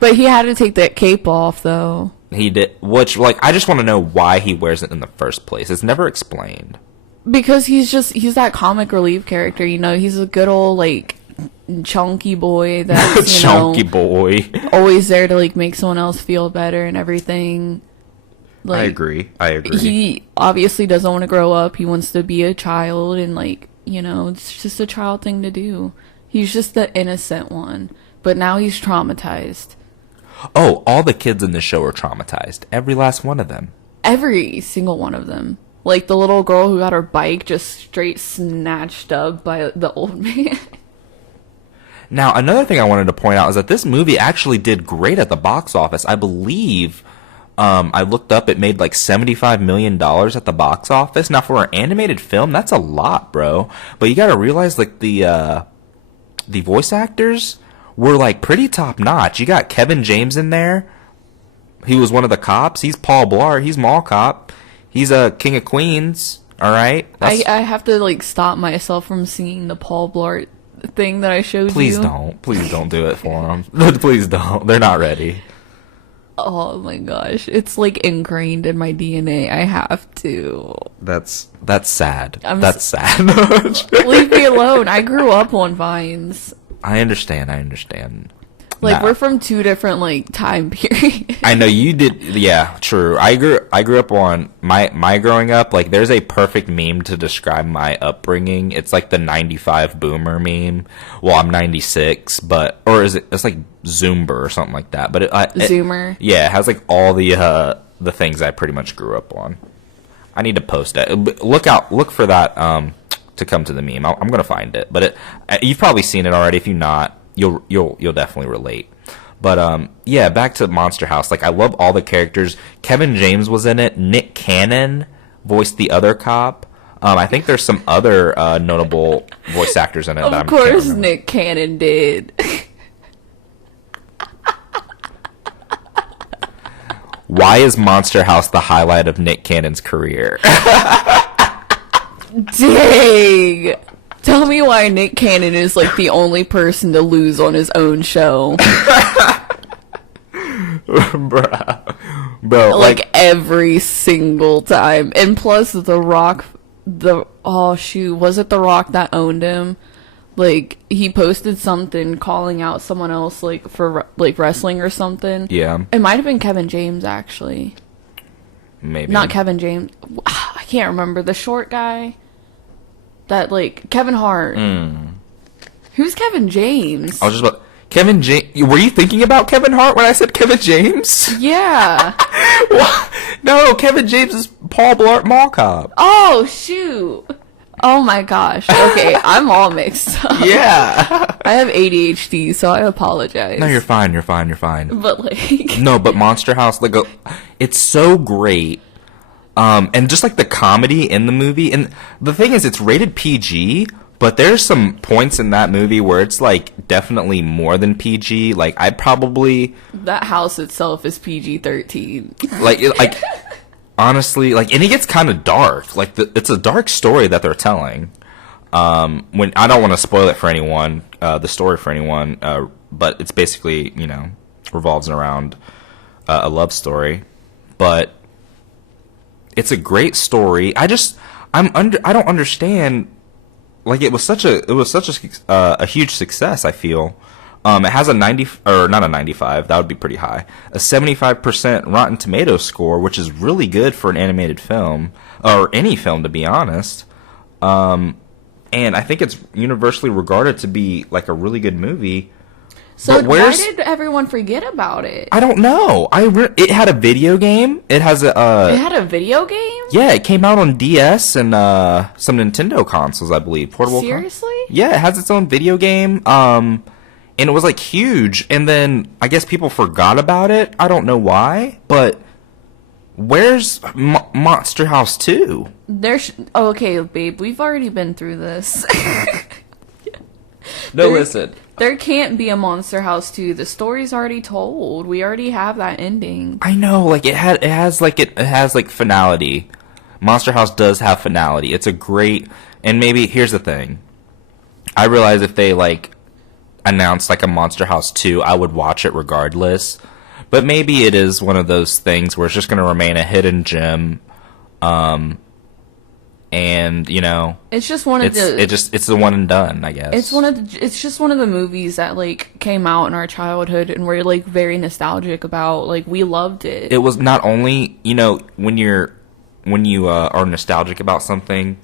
But he had to take that cape off though. He did, which I just want to know why he wears it in the first place. It's never explained. Because he's that comic relief character, he's a good old like chunky boy that's chunky boy, always there to like make someone else feel better and everything. Like, I agree. He obviously doesn't want to grow up. He wants to be a child, and it's just a child thing to do. He's just the innocent one, but now he's traumatized. Oh, all the kids in the show are traumatized. Every last one of them. Every single one of them. Like the little girl who got her bike just straight snatched up by the old man. Now, another thing I wanted to point out is that this movie actually did great at the box office. I believe, I looked up, it made like $75 million at the box office. Now, for an animated film, that's a lot, bro. But you gotta realize, like, the voice actors were like pretty top notch. You got Kevin James in there. He was one of the cops. He's Paul Blart. He's Mall Cop. He's a king of queens. All right. I have to like stop myself from seeing the Paul Blart thing that I showed Please you. Please don't do it for them. Please don't. They're not ready. Oh my gosh, it's like ingrained in my DNA. I have to. That's sad. That's sad. Leave me alone. I grew up on Vines. I understand. Like, we're from two different, like, time periods. I know you did. Yeah, true. I grew up on my growing up. Like, there's a perfect meme to describe my upbringing. It's like the 95 boomer meme. Well, I'm 96, or is it? It's like Zoomer or something like that. But Zoomer. Yeah, it has like all the things I pretty much grew up on. I need to post it. Look for that to come to the meme. I'm gonna find it. But you've probably seen it already. If you're not, you'll definitely relate. But yeah, back to Monster House. Like, I love all the characters. Kevin James was in it. Nick Cannon voiced the other cop. I think there's some other notable voice actors in it. Of course, Nick Cannon did. Why is Monster House the highlight of Nick Cannon's career? Dang. Tell me why Nick Cannon is like the only person to lose on his own show. Bro, like every single time. And plus The Rock, oh shoot, was it The Rock that owned him? Like, he posted something calling out someone else, like, for, like, wrestling or something. Yeah. It might have been Kevin James, actually. Maybe. Not Kevin James. I can't remember. The short guy. That, like, Kevin Hart. Who's Kevin James? I was just about... Kevin James... Were you thinking about Kevin Hart when I said Kevin James? Yeah. What? No, Kevin James is Paul Blart Mall Cop. Oh, shoot. Oh my gosh. Okay, I'm all mixed up. Yeah. I have ADHD, so I apologize. No, you're fine. But like... No, but Monster House, like, it's so great. And just like the comedy in the movie. And the thing is, it's rated PG, but there's some points in that movie where it's like definitely more than PG. Like, I'd probably... That house itself is PG-13. Like... Honestly, like, and it gets kind of dark. Like, it's a dark story that they're telling. When I don't want to spoil it for anyone, the story for anyone, but it's basically, revolves around a love story. But it's a great story. I don't understand. Like, it was such a huge success, I feel. It has a 90, or not a 95, that would be pretty high, a 75% Rotten Tomatoes score, which is really good for an animated film, or any film, to be honest. And I think it's universally regarded to be, like, a really good movie. So why did everyone forget about it? I don't know. It had a video game. It has It had a video game? Yeah, it came out on DS and some Nintendo consoles, I believe. Portable. Seriously? Yeah, it has its own video game. And it was, like, huge, and then I guess people forgot about it. I don't know why, but where's Monster House 2? Okay, babe, we've already been through this. Listen. There can't be a Monster House 2. The story's already told. We already have that ending. I know, like, it has finality. Monster House does have finality. It's a great, and maybe, here's the thing. I realize if they, like, announced like a Monster House 2, I would watch it regardless. But maybe it is one of those things where it's just going to remain a hidden gem. And it's just one of it's the one and done, I guess. It's just one of the movies that like came out in our childhood and we're like very nostalgic about. Like, we loved it. It was not only, when you are nostalgic about something,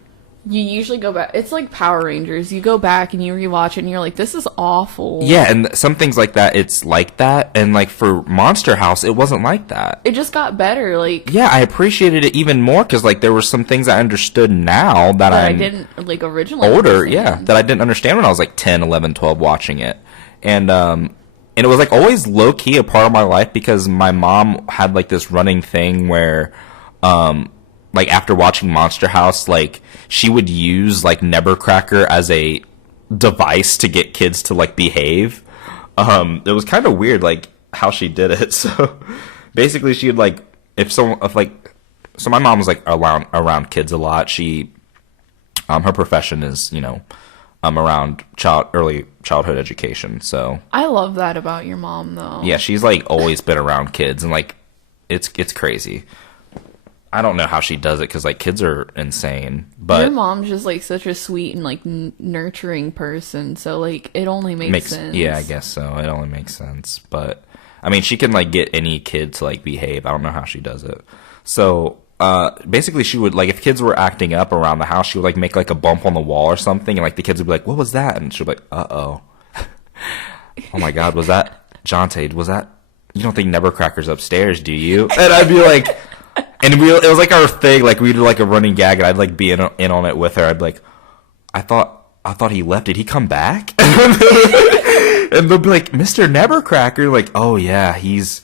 you usually go back. It's like Power Rangers. You go back and you rewatch it and you're like, this is awful. Yeah, and some things like that, it's like that. And like for Monster House, it wasn't like that. It just got better. Like, yeah, I appreciated it even more because like there were some things I understood now that I didn't like originally. Older, yeah, that I didn't understand when I was like 10, 11, 12 watching it. And it was like always low key a part of my life because my mom had like this running thing where like after watching Monster House, like she would use like Nebercracker as a device to get kids to like behave. It was kind of weird, like how she did it. So basically, she would like if so my mom was like around kids a lot. She, her profession is, you know, around early childhood education. So I love that about your mom, though. yeah, she's like always been around kids, and like it's crazy. I don't know how she does it because like kids are insane. But your mom's just like such a sweet and like nurturing person, so like it only makes sense. Yeah, I guess so. It only makes sense. But I mean, she can like get any kid to like behave. I don't know how she does it. So basically, she would like if kids were acting up around the house, she would like make like a bump on the wall or something, and like the kids would be like, "What was that?" And she'd be like, "Uh-oh." Oh my God, was that Jonte? Was that? You don't think Nevercracker's upstairs, do you? And I'd be like, and it was like our thing, like we'd do like a running gag, and I'd like be in on it with her. I'd be like, I thought he left. Did he come back? And they'll be like, Mr. Nevercracker, like, oh yeah, he's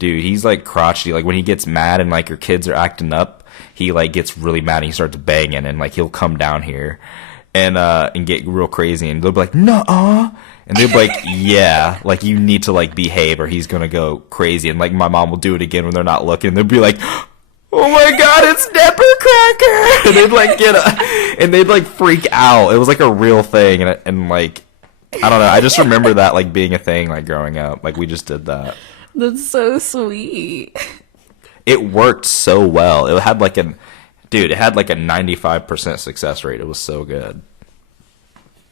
like crotchety. Like when he gets mad and like your kids are acting up, he like gets really mad and he starts banging, and like he'll come down here and get real crazy, and they'll be like, nuh-uh. And they'll be like, yeah, like you need to like behave or he's gonna go crazy. And like my mom will do it again when they're not looking. They'll be like, oh my God, it's Nevercracker. And they'd like and they'd like freak out. It was like a real thing, and like I don't know. I just remember that like being a thing like growing up. Like we just did that. That's so sweet. It worked so well. It had like a 95% success rate. It was so good.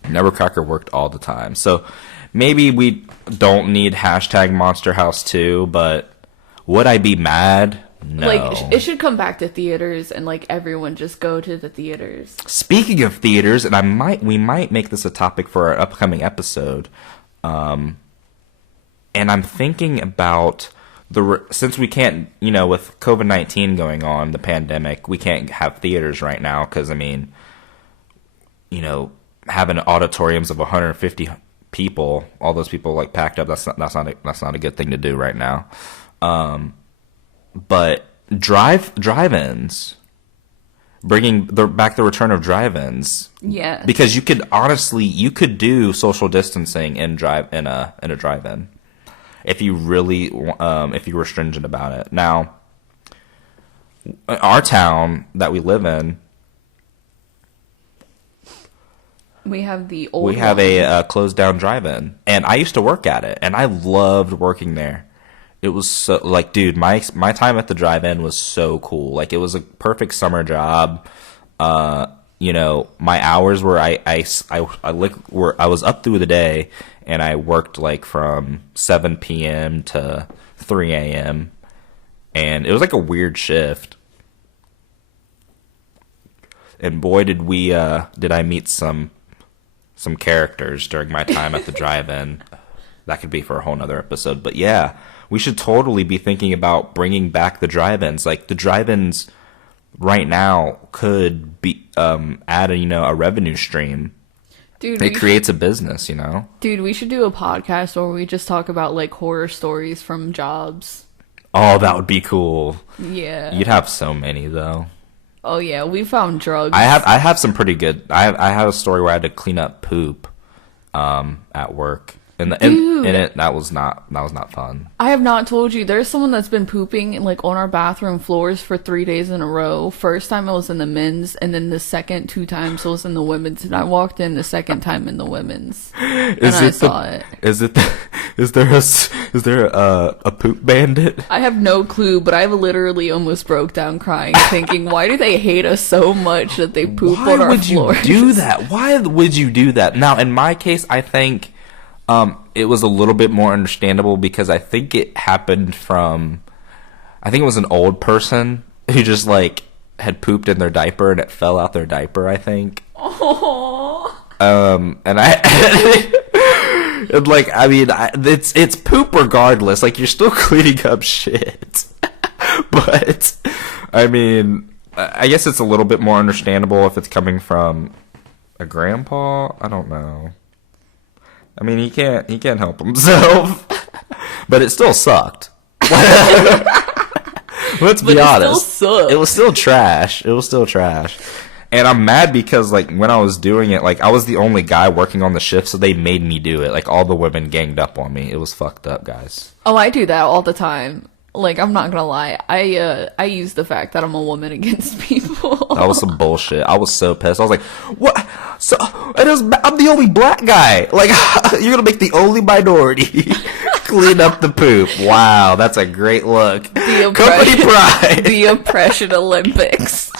Nevercracker worked all the time. So maybe we don't need hashtag Monster House 2, but would I be mad? No. Like, it should come back to theaters and, like, everyone just go to the theaters. Speaking of theaters, and we might make this a topic for our upcoming episode, and I'm thinking about since we can't, you know, with COVID-19 going on, the pandemic, we can't have theaters right now because, I mean, you know, having auditoriums of 150 people, all those people like packed up, that's not a good thing to do right now. But drive-ins, bringing back the return of drive-ins. Yeah. Because you could do social distancing in a drive-in if you really if you were stringent about it. Now, our town that we live in, we have a closed down drive-in, and I used to work at it, and I loved working there. It was so like, dude, my time at the drive-in was so cool. Like, it was a perfect summer job. You know, my hours were I was up through the day, and I worked like from 7 p.m. to 3 a.m. and it was like a weird shift. And boy, did I meet some characters during my time at the drive-in. That could be for a whole nother episode. But yeah, we should totally be thinking about bringing back the drive-ins. Like, the drive-ins right now could be add a revenue stream. Dude, it creates a business, you know? Dude, we should do a podcast where we just talk about, like, horror stories from jobs. Oh, that would be cool. Yeah. You'd have so many, though. Oh, yeah, we found drugs. I have some pretty good... I have a story where I had to clean up poop at work. And that was not fun. I have not told you. There's someone that's been pooping like on our bathroom floors for 3 days in a row. First time it was in the men's, and then the second 2 times it was in the women's. And I walked in the second time in the women's, and I saw it. Is there a poop bandit? I have no clue, but I literally almost broke down crying, thinking, why do they hate us so much that they poop on our floors? Why would you do that? Why would you do that? Now, in my case, I think. It was a little bit more understandable because I think it happened from, I think it was an old person who just like had pooped in their diaper and it fell out their diaper, I think. Oh. And and like, I mean, it's poop regardless. Like, you're still cleaning up shit. But, I mean, I guess it's a little bit more understandable if it's coming from a grandpa. I don't know. I mean, he can't help himself, but it still sucked. Let's be honest. It was still trash. And I'm mad because, like, when I was doing it, like, I was the only guy working on the shift, so they made me do it. Like, all the women ganged up on me. It was fucked up, guys. Oh, I do that all the time. like, I'm not gonna lie. I use the fact that I'm a woman against people. That was some bullshit. I was so pissed. I was like, what? So, I'm the only black guy. Like, you're gonna make the only minority clean up the poop. Wow, that's a great look. Company pride. The Oppression Olympics.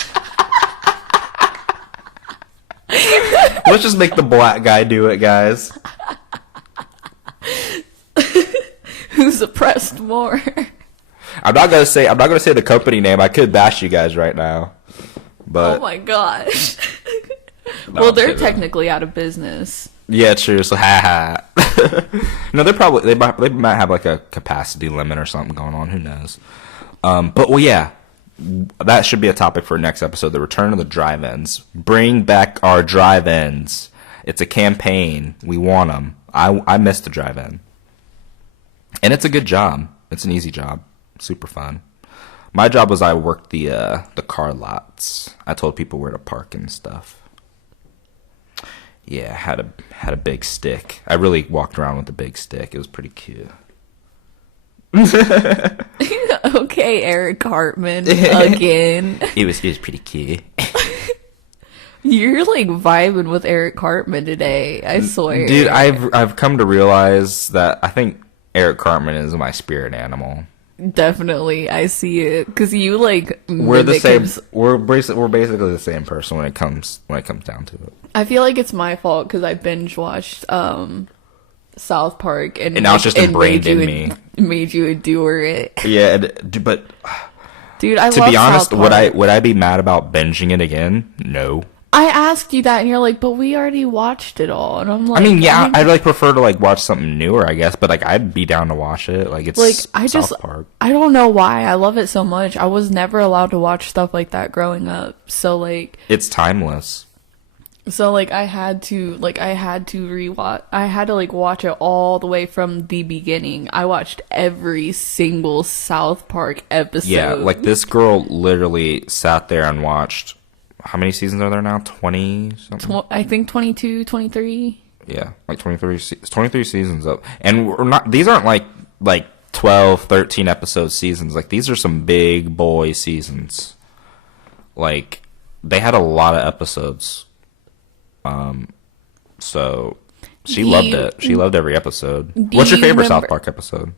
Let's just make the black guy do it, guys. Who's oppressed more? I'm not gonna say the company name. I could bash you guys right now, but oh my gosh. No, well, they're technically out of business. Yeah, true. So, haha. No, they might have like a capacity limit or something going on. Who knows? But well, yeah, that should be a topic for next episode. The return of the drive-ins. Bring back our drive-ins. It's a campaign. We want them. I miss the drive-in, and it's a good job. It's an easy job. Super fun. My job was I worked the car lots. I told people where to park and stuff. Yeah, had a big stick. I really walked around with a big stick. It was pretty cute. Okay, Eric Cartman again. It was pretty cute. You're like vibing with Eric Cartman today. I swear, dude. I've come to realize that I think Eric Cartman is my spirit animal. Definitely, I see it because you like. We're the same. We're basically the same person when it comes down to it. I feel like it's my fault because I binge watched South Park and now it's just ingrained in me. Made you endure it. Yeah, but dude, I to love be honest, South Park. would I be mad about binging it again? No. I asked you that, and you're like, "But we already watched it all," and I'm like, I mean, yeah, I'd like prefer to like watch something newer, I guess, but like I'd be down to watch it. Like it's like South Park. I don't know why I love it so much. I was never allowed to watch stuff like that growing up, so like it's timeless. So like I had to rewatch. I had to like watch it all the way from the beginning. I watched every single South Park episode. Yeah, like this girl literally sat there and watched. How many seasons are there now? 20 something? I think 22, 23. Yeah, like 23 seasons up. And we're not, these aren't like 12, 13 episode seasons. Like these are some big boy seasons. Like they had a lot of episodes. So she loved it. She loved every episode. What's your favorite South Park episode?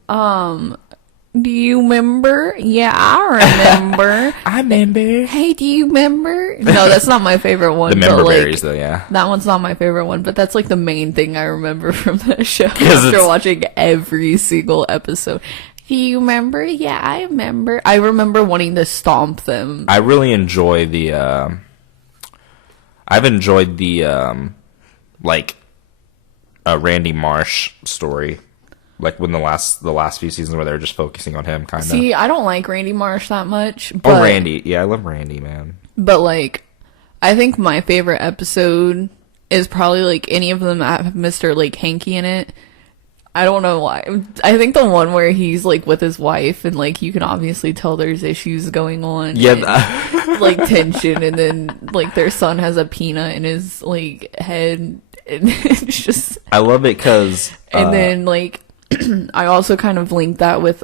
Do you remember? Yeah, I remember. I remember. Hey, do you remember? No, that's not my favorite one. The member but, berries, though, yeah. That one's not my favorite one, but that's like the main thing I remember from that show after watching every single episode. Do you remember? Yeah, I remember. I remember wanting to stomp them. I really enjoy the, I've enjoyed the, Randy Marsh story. Like when the last few seasons where they're just focusing on him, kind of. See, I don't like Randy Marsh that much. But, oh, Randy. Yeah, I love Randy, man. But, like, I think my favorite episode is probably, like, any of them that have Mr. like, Hanky in it. I don't know why. I think the one where he's, like, with his wife and, like, you can obviously tell there's issues going on. Yeah. And, like, tension. And then, like, their son has a peanut in his, like, head. And it's just... I love it because... And then, like... I also kind of link that with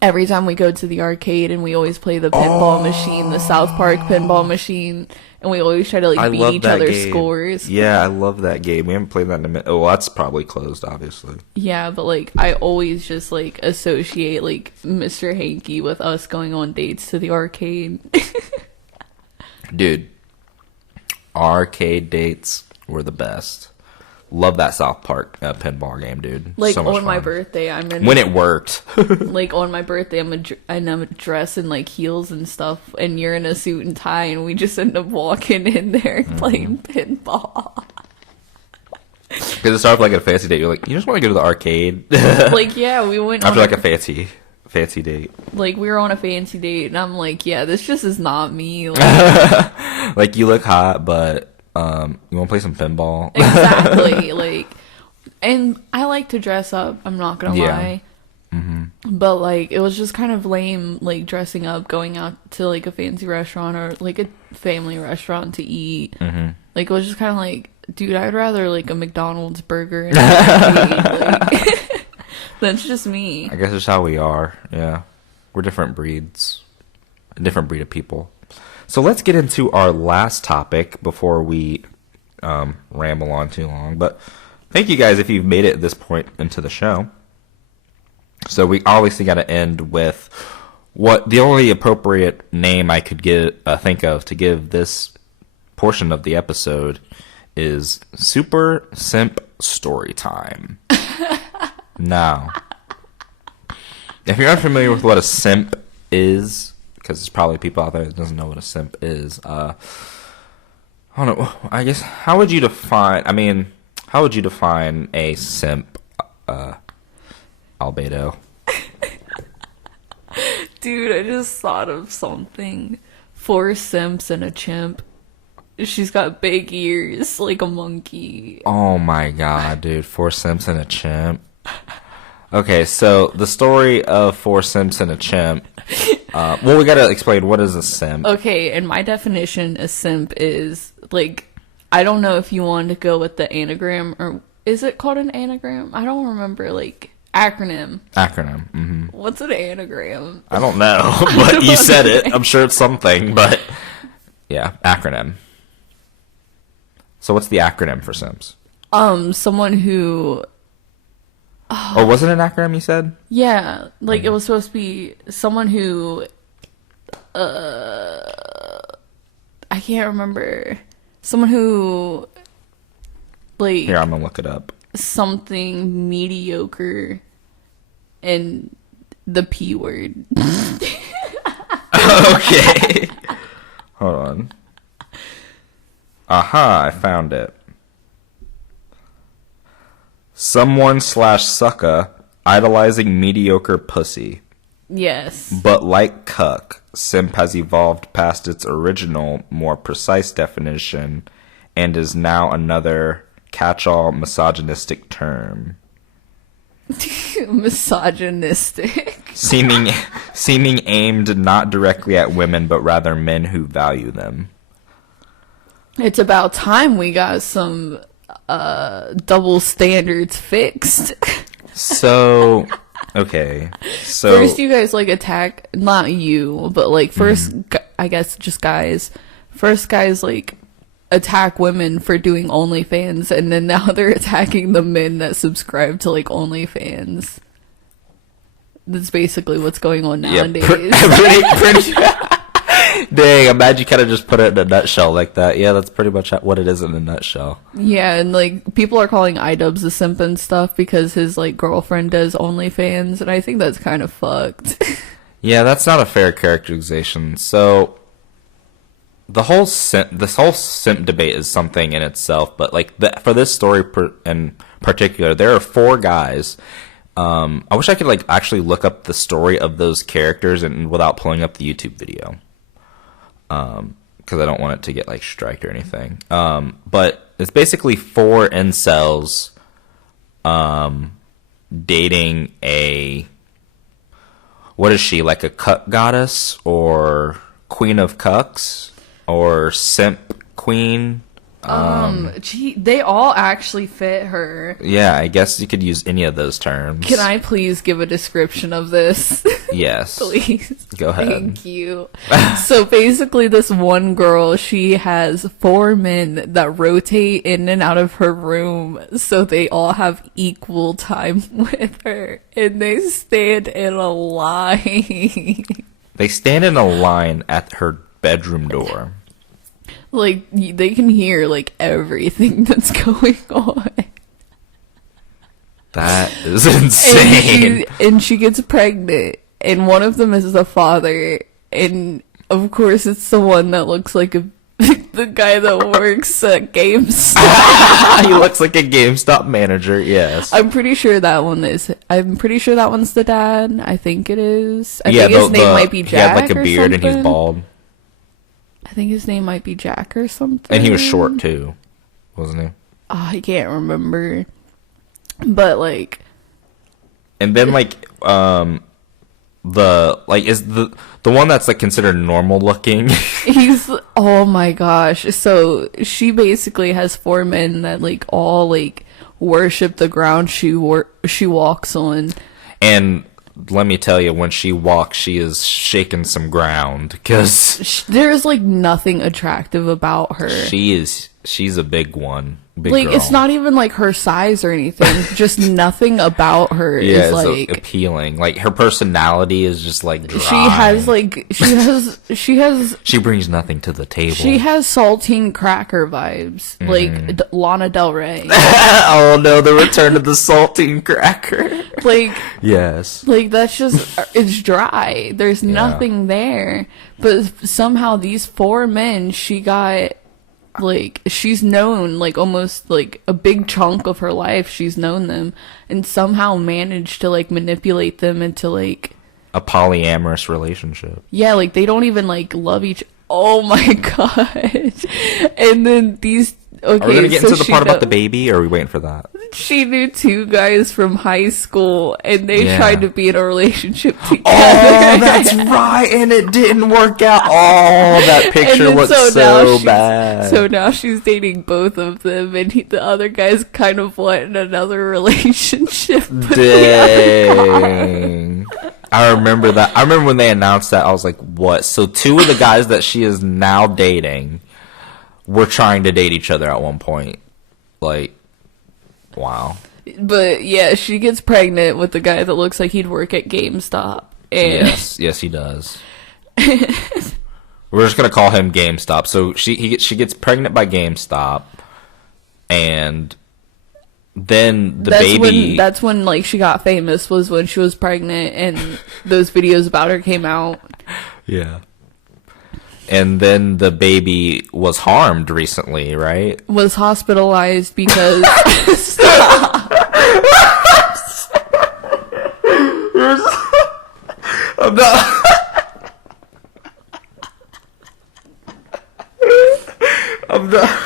every time we go to the arcade and we always play the pinball machine, the South Park pinball machine, and we always try to like beat each other's scores. Yeah, I love that game. We haven't played that in a minute. Oh, well, that's probably closed, obviously. Yeah, but like I always just like associate like Mr. Hanky with us going on dates to the arcade. Dude, arcade dates were the best. Love that South Park pinball game, dude. Like so much on my fun. birthday, I'm in. When it worked. Like on my birthday, I'm dressed in like heels and stuff, and you're in a suit and tie, and we just end up walking in there playing pinball. Because it started like a fancy date. You're like, you just want to go to the arcade. Like yeah, we went after like a fancy date. Like we were on a fancy date, and I'm like, yeah, this just is not me. Like, like you look hot, but. You want to play some pinball? Exactly. Like, and I like to dress up. I'm not gonna lie. Mm-hmm. But like, it was just kind of lame, like dressing up, going out to like a fancy restaurant or like a family restaurant to eat. Mm-hmm. Like, it was just kind of like, dude, I'd rather like a McDonald's burger. And like, That's just me. I guess it's how we are. Yeah. We're different breeds. A different breed of people. So let's get into our last topic before we ramble on too long. But thank you guys if you've made it at this point into the show. So we obviously got to end with what the only appropriate name I could think of to give this portion of the episode is Super Simp Storytime. Now, if you're unfamiliar with what a simp is, because there's probably people out there that doesn't know what a simp is, I don't know, I guess, how would you define a simp, Albedo? Dude, I just thought of something. 4 simps and a chimp. She's got big ears, like a monkey. Oh my god, dude. 4 simps and a chimp. Okay, so the story of 4 simps and a chimp. Well, we gotta explain, what is a simp? Okay, in my definition, a simp is, like, I don't know if you want to go with the anagram, or is it called an anagram? I don't remember, like, acronym. Acronym, mm-hmm. What's an anagram? I don't know, but you said it. I'm sure it's something, but yeah, acronym. So what's the acronym for simps? Someone who... Oh, was it an acronym you said? Yeah, like it was supposed to be someone who... I can't remember. Someone who... Like... Here, I'm gonna look it up. Something mediocre and the P word. Okay. Hold on. Aha, I found it. Someone/sucka idolizing mediocre pussy. Yes. But like cuck, simp has evolved past its original, more precise definition and is now another catch-all misogynistic term. Misogynistic. Seeming aimed not directly at women, but rather men who value them. It's about time we got some double standards fixed. So, okay. So first you guys like attack, not you, but like first, I guess just guys. First guys like attack women for doing OnlyFans, and then now they're attacking the men that subscribe to like OnlyFans. That's basically what's going on nowadays. Yeah, pretty dang, I'm glad you kind of just put it in a nutshell like that. Yeah, that's pretty much what it is in a nutshell. Yeah, and like people are calling iDubbbz a simp and stuff because his like girlfriend does OnlyFans, and I think that's kind of fucked. Yeah, that's not a fair characterization. So this whole simp debate is something in itself, but like for this story in particular, there are 4 guys. I wish I could like actually look up the story of those characters and without pulling up the YouTube video. Because I don't want it to get like striked or anything. But it's basically 4 incels dating a, what is she, like a cuck goddess or queen of cucks or simp queen? Gee, they all actually fit her. Yeah, I guess you could use any of those terms. Can I please give a description of this? Yes. Please. Go ahead. Thank you. So basically this one girl, she has 4 men that rotate in and out of her room so they all have equal time with her, and they stand in a line. They stand in a line at her bedroom door. Like, they can hear, like, everything that's going on. That is insane. And she gets pregnant, and one of them is the father, and of course it's the one that looks like the guy that works at GameStop. He looks like a GameStop manager, yes. I'm pretty sure that one's the dad. I think it is. I think his name might be Jack. He had like a beard and he's bald. I think his name might be Jack or something. And he was short too, wasn't he? Oh, I can't remember. But like, and then like is the one that's like considered normal looking. he's, oh my gosh. So she basically has 4 men that like all like worship the ground she walks on. And let me tell you, when she walks, she is shaking some ground because There's like nothing attractive about her. she's a big one. Big Like, girl. it's not even like her size or anything. Just nothing about her Yeah, is it's like appealing. Like her personality is just like dry. She brings nothing to the table. She has saltine cracker vibes, like Lana Del Rey. Oh no, the return of the saltine cracker. Like, Yes. like that's just, it's dry. There's nothing there. But somehow these 4 men, she got, like, she's known, like, almost, like, a big chunk of her life, she's known them, and somehow managed to, like, manipulate them into, like, A polyamorous relationship. yeah, like, they don't even, like, love each, oh my god. And then these, okay, Are we gonna get into the she part about the baby, or are we waiting for that? She knew 2 guys from high school, and they Yeah. tried to be in a relationship together. Oh, that's right, and it didn't work out. Oh, that picture then looks now so she's- bad. So now she's dating both of them, and the other guy's kind of wanting another relationship. with the other guy. Dang. I remember that. I remember when they announced that, I was like, what? So 2 of the guys that she is now dating were trying to date each other at one point. Like, wow. But yeah, she gets pregnant with the guy that looks like he'd work at GameStop. And Yes, he does. We're just gonna call him GameStop. So she gets pregnant by GameStop, and then the baby. that's when like she got famous, was when she was pregnant and those videos about her came out. Yeah. And then the baby was harmed recently, right? Was hospitalized because I'm not. I'm not.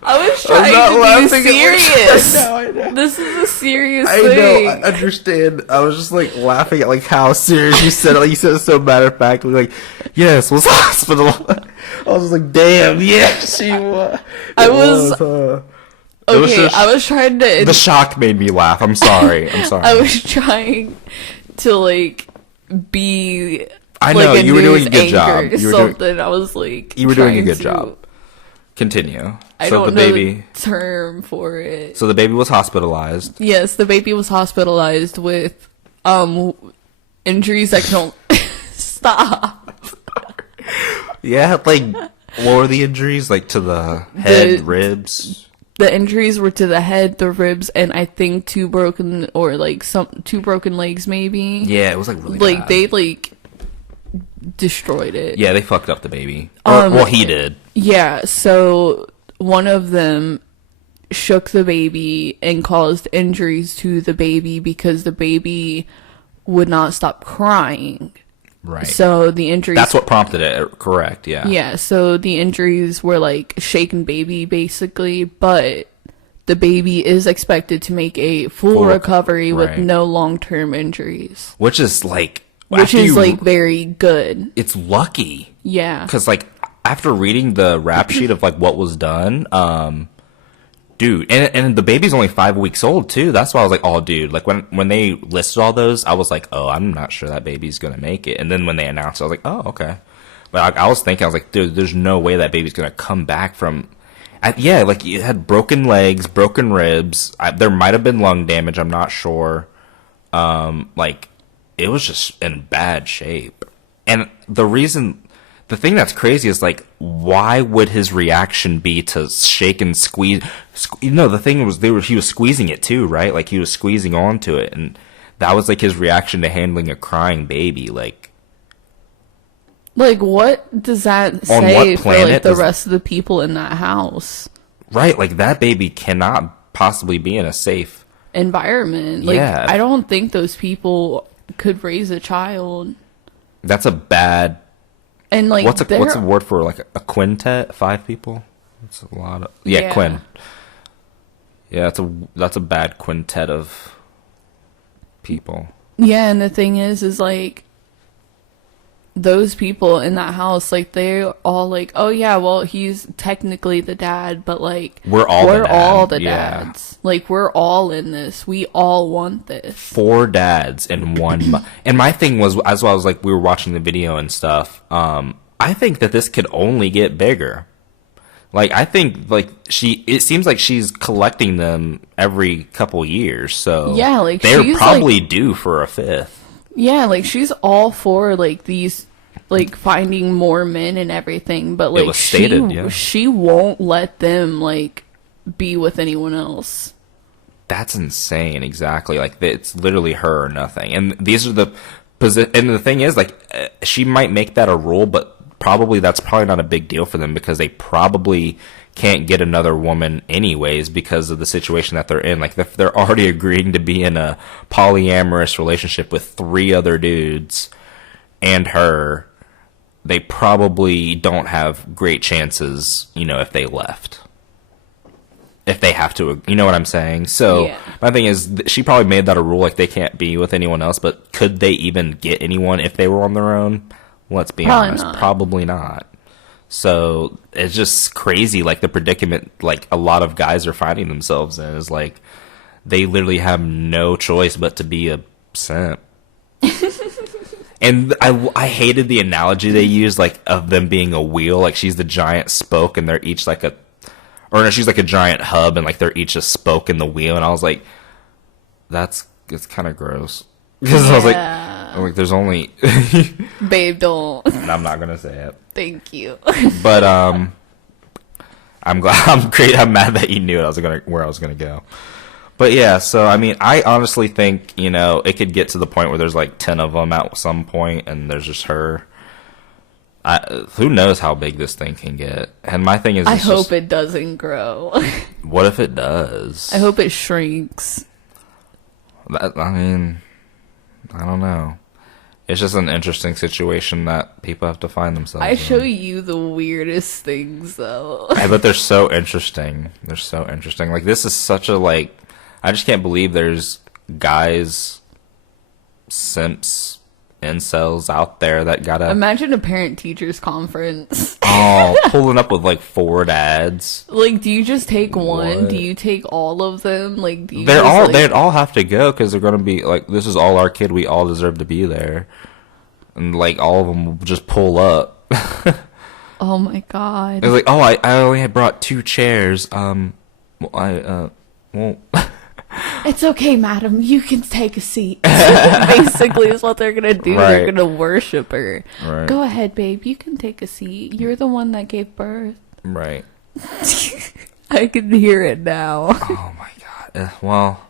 I was trying to be serious. I know. This is a serious I thing. know. I understand. I was just like laughing at like how serious you said it. Like you said it so matter of factly. Like, yes, was hospital. I was just like, damn, yeah, she was. I was Okay, I was trying to. The shock made me laugh. I'm sorry. I was trying to like be. I like know, a you were doing news a good job. anchor or You were doing- something. I was like. You were doing a trying good to- job. Continue. I So don't the know baby. the term for it. So the baby was hospitalized. Yes, the baby was hospitalized with injuries that don't stop. Yeah, like what were the injuries? Like to the head, ribs. The injuries were to the head, the ribs, and I think 2 broken legs maybe. Yeah, it was like really Like bad. they like destroyed it. Yeah, they fucked up the baby. Well, he did. Yeah, so one of them shook the baby and caused injuries to the baby because the baby would not stop crying. Right. So the injuries. That's what prompted it. Correct. Yeah. Yeah, so the injuries were like shaken baby basically, but the baby is expected to make a full recovery with right. no long-term injuries. Which is like. Which is like very good. It's lucky. Yeah. Because like after reading the rap sheet of like what was done, dude, and the baby's only 5 weeks old too. That's why I was like, oh, dude, like when they listed all those, I was like, oh, I'm not sure that baby's gonna make it. And then when they announced it, I was like, oh, okay. But I was thinking, I was like, dude, there's no way that baby's gonna come back from. Yeah, like it had broken legs, broken ribs. There might have been lung damage. I'm not sure. Like it was just in bad shape. And the thing that's crazy is like, why would his reaction be to shake and squeeze? The thing was he was squeezing it too, right? Like he was squeezing onto it, and that was like his reaction to handling a crying baby. Like what does that say for like the rest of the people in that house? Right, like that baby cannot possibly be in a safe environment. Like yeah. I don't think those people could raise a child. That's a bad. And like, what's a word for like a quintet? 5 people. That's a lot of quin. Yeah, that's a bad quintet of people. Yeah, and the thing is like those people in that house, like, they're all like, oh yeah, well, he's technically the dad, but like, we're all the dads. Like, we're all in this. We all want this. 4 dads in one. And my thing was, as well, I was like, we were watching the video and stuff. I think that this could only get bigger. Like, I think, like, it seems like she's collecting them every couple years, so yeah, like, they're probably like, due for a 5th. Yeah, like, she's all for, like, these, like, finding more men and everything, but, like, she won't let them, like, be with anyone else. That's insane, exactly. Like, it's literally her or nothing. And these are the and the thing is, like, she might make that a rule, but that's probably not a big deal for them because they probably can't get another woman anyways because of the situation that they're in. Like, if they're already agreeing to be in a polyamorous relationship with 3 other dudes and her, they probably don't have great chances, if they left. If they have to, you know what I'm saying? So, my thing is, she probably made that a rule, like, they can't be with anyone else, but could they even get anyone if they were on their own? Let's be honest, probably not. So it's just crazy, like the predicament, like a lot of guys are finding themselves in is like they literally have no choice but to be a simp. And I hated the analogy they used, like of them being a wheel, like she's the giant spoke and they're each like she's like a giant hub and like they're each a spoke in the wheel. And I was like, it's kind of gross because I was like, there's only babe, don't. I'm not gonna say it. Thank you. But I'm mad that you knew where I was gonna go. But yeah, so I mean, I honestly think it could get to the point where there's like 10 of them at some point, and there's just her. Who knows how big this thing can get? And my thing is, I hope it doesn't grow. What if it does? I hope it shrinks. I mean, I don't know. It's just an interesting situation that people have to find themselves in. I show you the weirdest things, though. But they're so interesting. They're so interesting. Like, this is such a, like... I just can't believe there's guys, simps, incels out there that gotta... Imagine a parent-teachers conference. Oh, pulling up with, like, 4 dads. Like, do you just take one? What? Do you take all of them? Like, do you they'd all have to go because they're gonna be, like, this is all our kid. We all deserve to be there. And, like, all of them will just pull up. Oh, my God. It's like, oh, I only had brought 2 chairs. Well, I won't... It's okay, madam. You can take a seat. Basically is what they're going to do. Right. They're going to worship her. Right. Go ahead, babe. You can take a seat. You're the one that gave birth. Right. I can hear it now. Oh, my God. Well,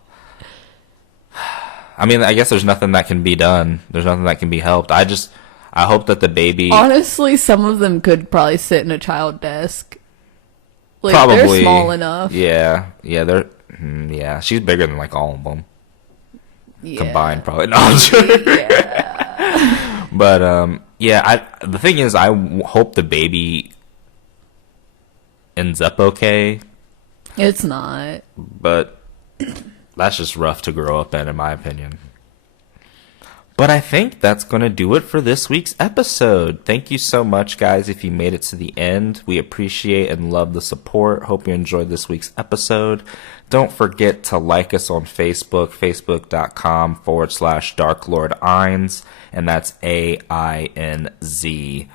I mean, I guess there's nothing that can be done. There's nothing that can be helped. I hope that the baby... Honestly, some of them could probably sit in a child desk. Like, probably. They're small enough. Yeah, they're... Yeah, she's bigger than like all of them combined, probably. No, I'm sure. Yeah. But the thing is, I hope the baby ends up okay. It's not, but that's just rough to grow up in my opinion. But I think that's going to do it for this week's episode. Thank you so much, guys, if you made it to the end. We appreciate and love the support. Hope you enjoyed this week's episode. Don't forget to like us on Facebook, facebook.com/Dark Lord Ainz, and that's AINZ.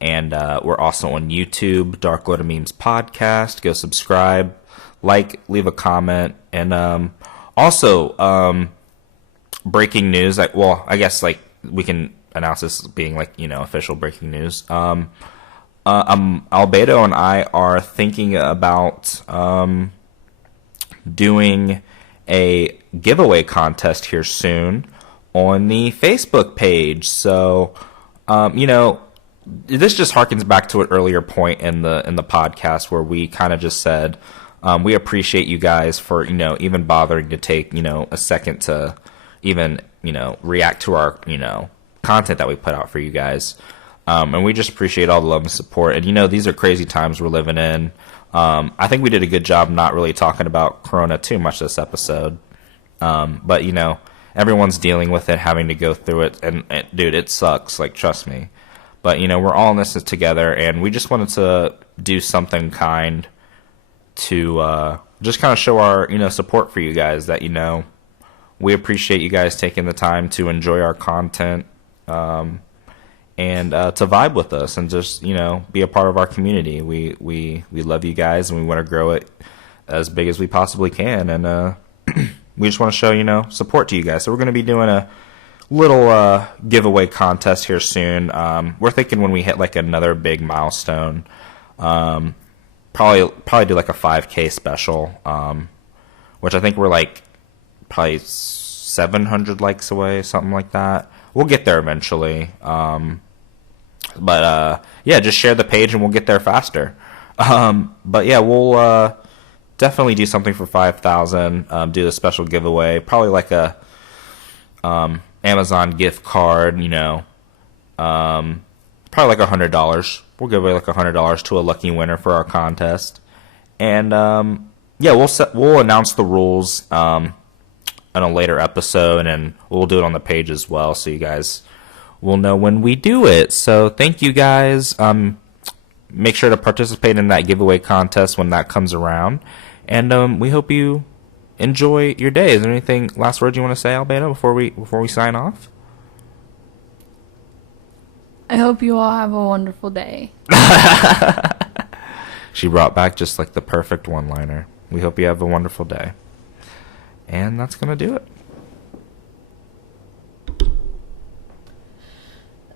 And we're also on YouTube, Dark Lord of Memes Podcast. Go subscribe, leave a comment, and also breaking news. I guess we can announce this being official breaking news. Albedo and I are thinking about doing a giveaway contest here soon on the Facebook page. So, this just harkens back to an earlier point in the podcast where we kind of just said we appreciate you guys for even bothering to take a second to even react to our content that we put out for you guys, and we just appreciate all the love and support. And these are crazy times we're living in. I think we did a good job not really talking about Corona too much this episode, but everyone's dealing with it, having to go through it, and dude, it sucks. Like, trust me. But, we're all in this together, and we just wanted to do something kind to just kind of show our, support for you guys, that, we appreciate you guys taking the time to enjoy our content, and to vibe with us and just, be a part of our community. We love you guys, and we want to grow it as big as we possibly can, and we just want to show, support to you guys. So we're going to be doing a little giveaway contest here soon. We're thinking when we hit like another big milestone, probably do like a 5K special, which I think we're like probably 700 likes away, something like that. We'll get there eventually. But yeah, just share the page and we'll get there faster. But yeah, we'll definitely do something for 5,000. Do a special giveaway, probably like a Amazon gift card. Probably like $100. We'll give away like $100 to a lucky winner for our contest. And yeah, we'll announce the rules in a later episode, and we'll do it on the page as well, so you guys will know when we do it. So thank you guys. Make sure to participate in that giveaway contest when that comes around, and we hope you enjoy your day. Is there anything last words you want to say, Albedo, before we sign off? I hope you all have a wonderful day. She brought back just like the perfect one-liner. We hope you have a wonderful day. And that's going to do it.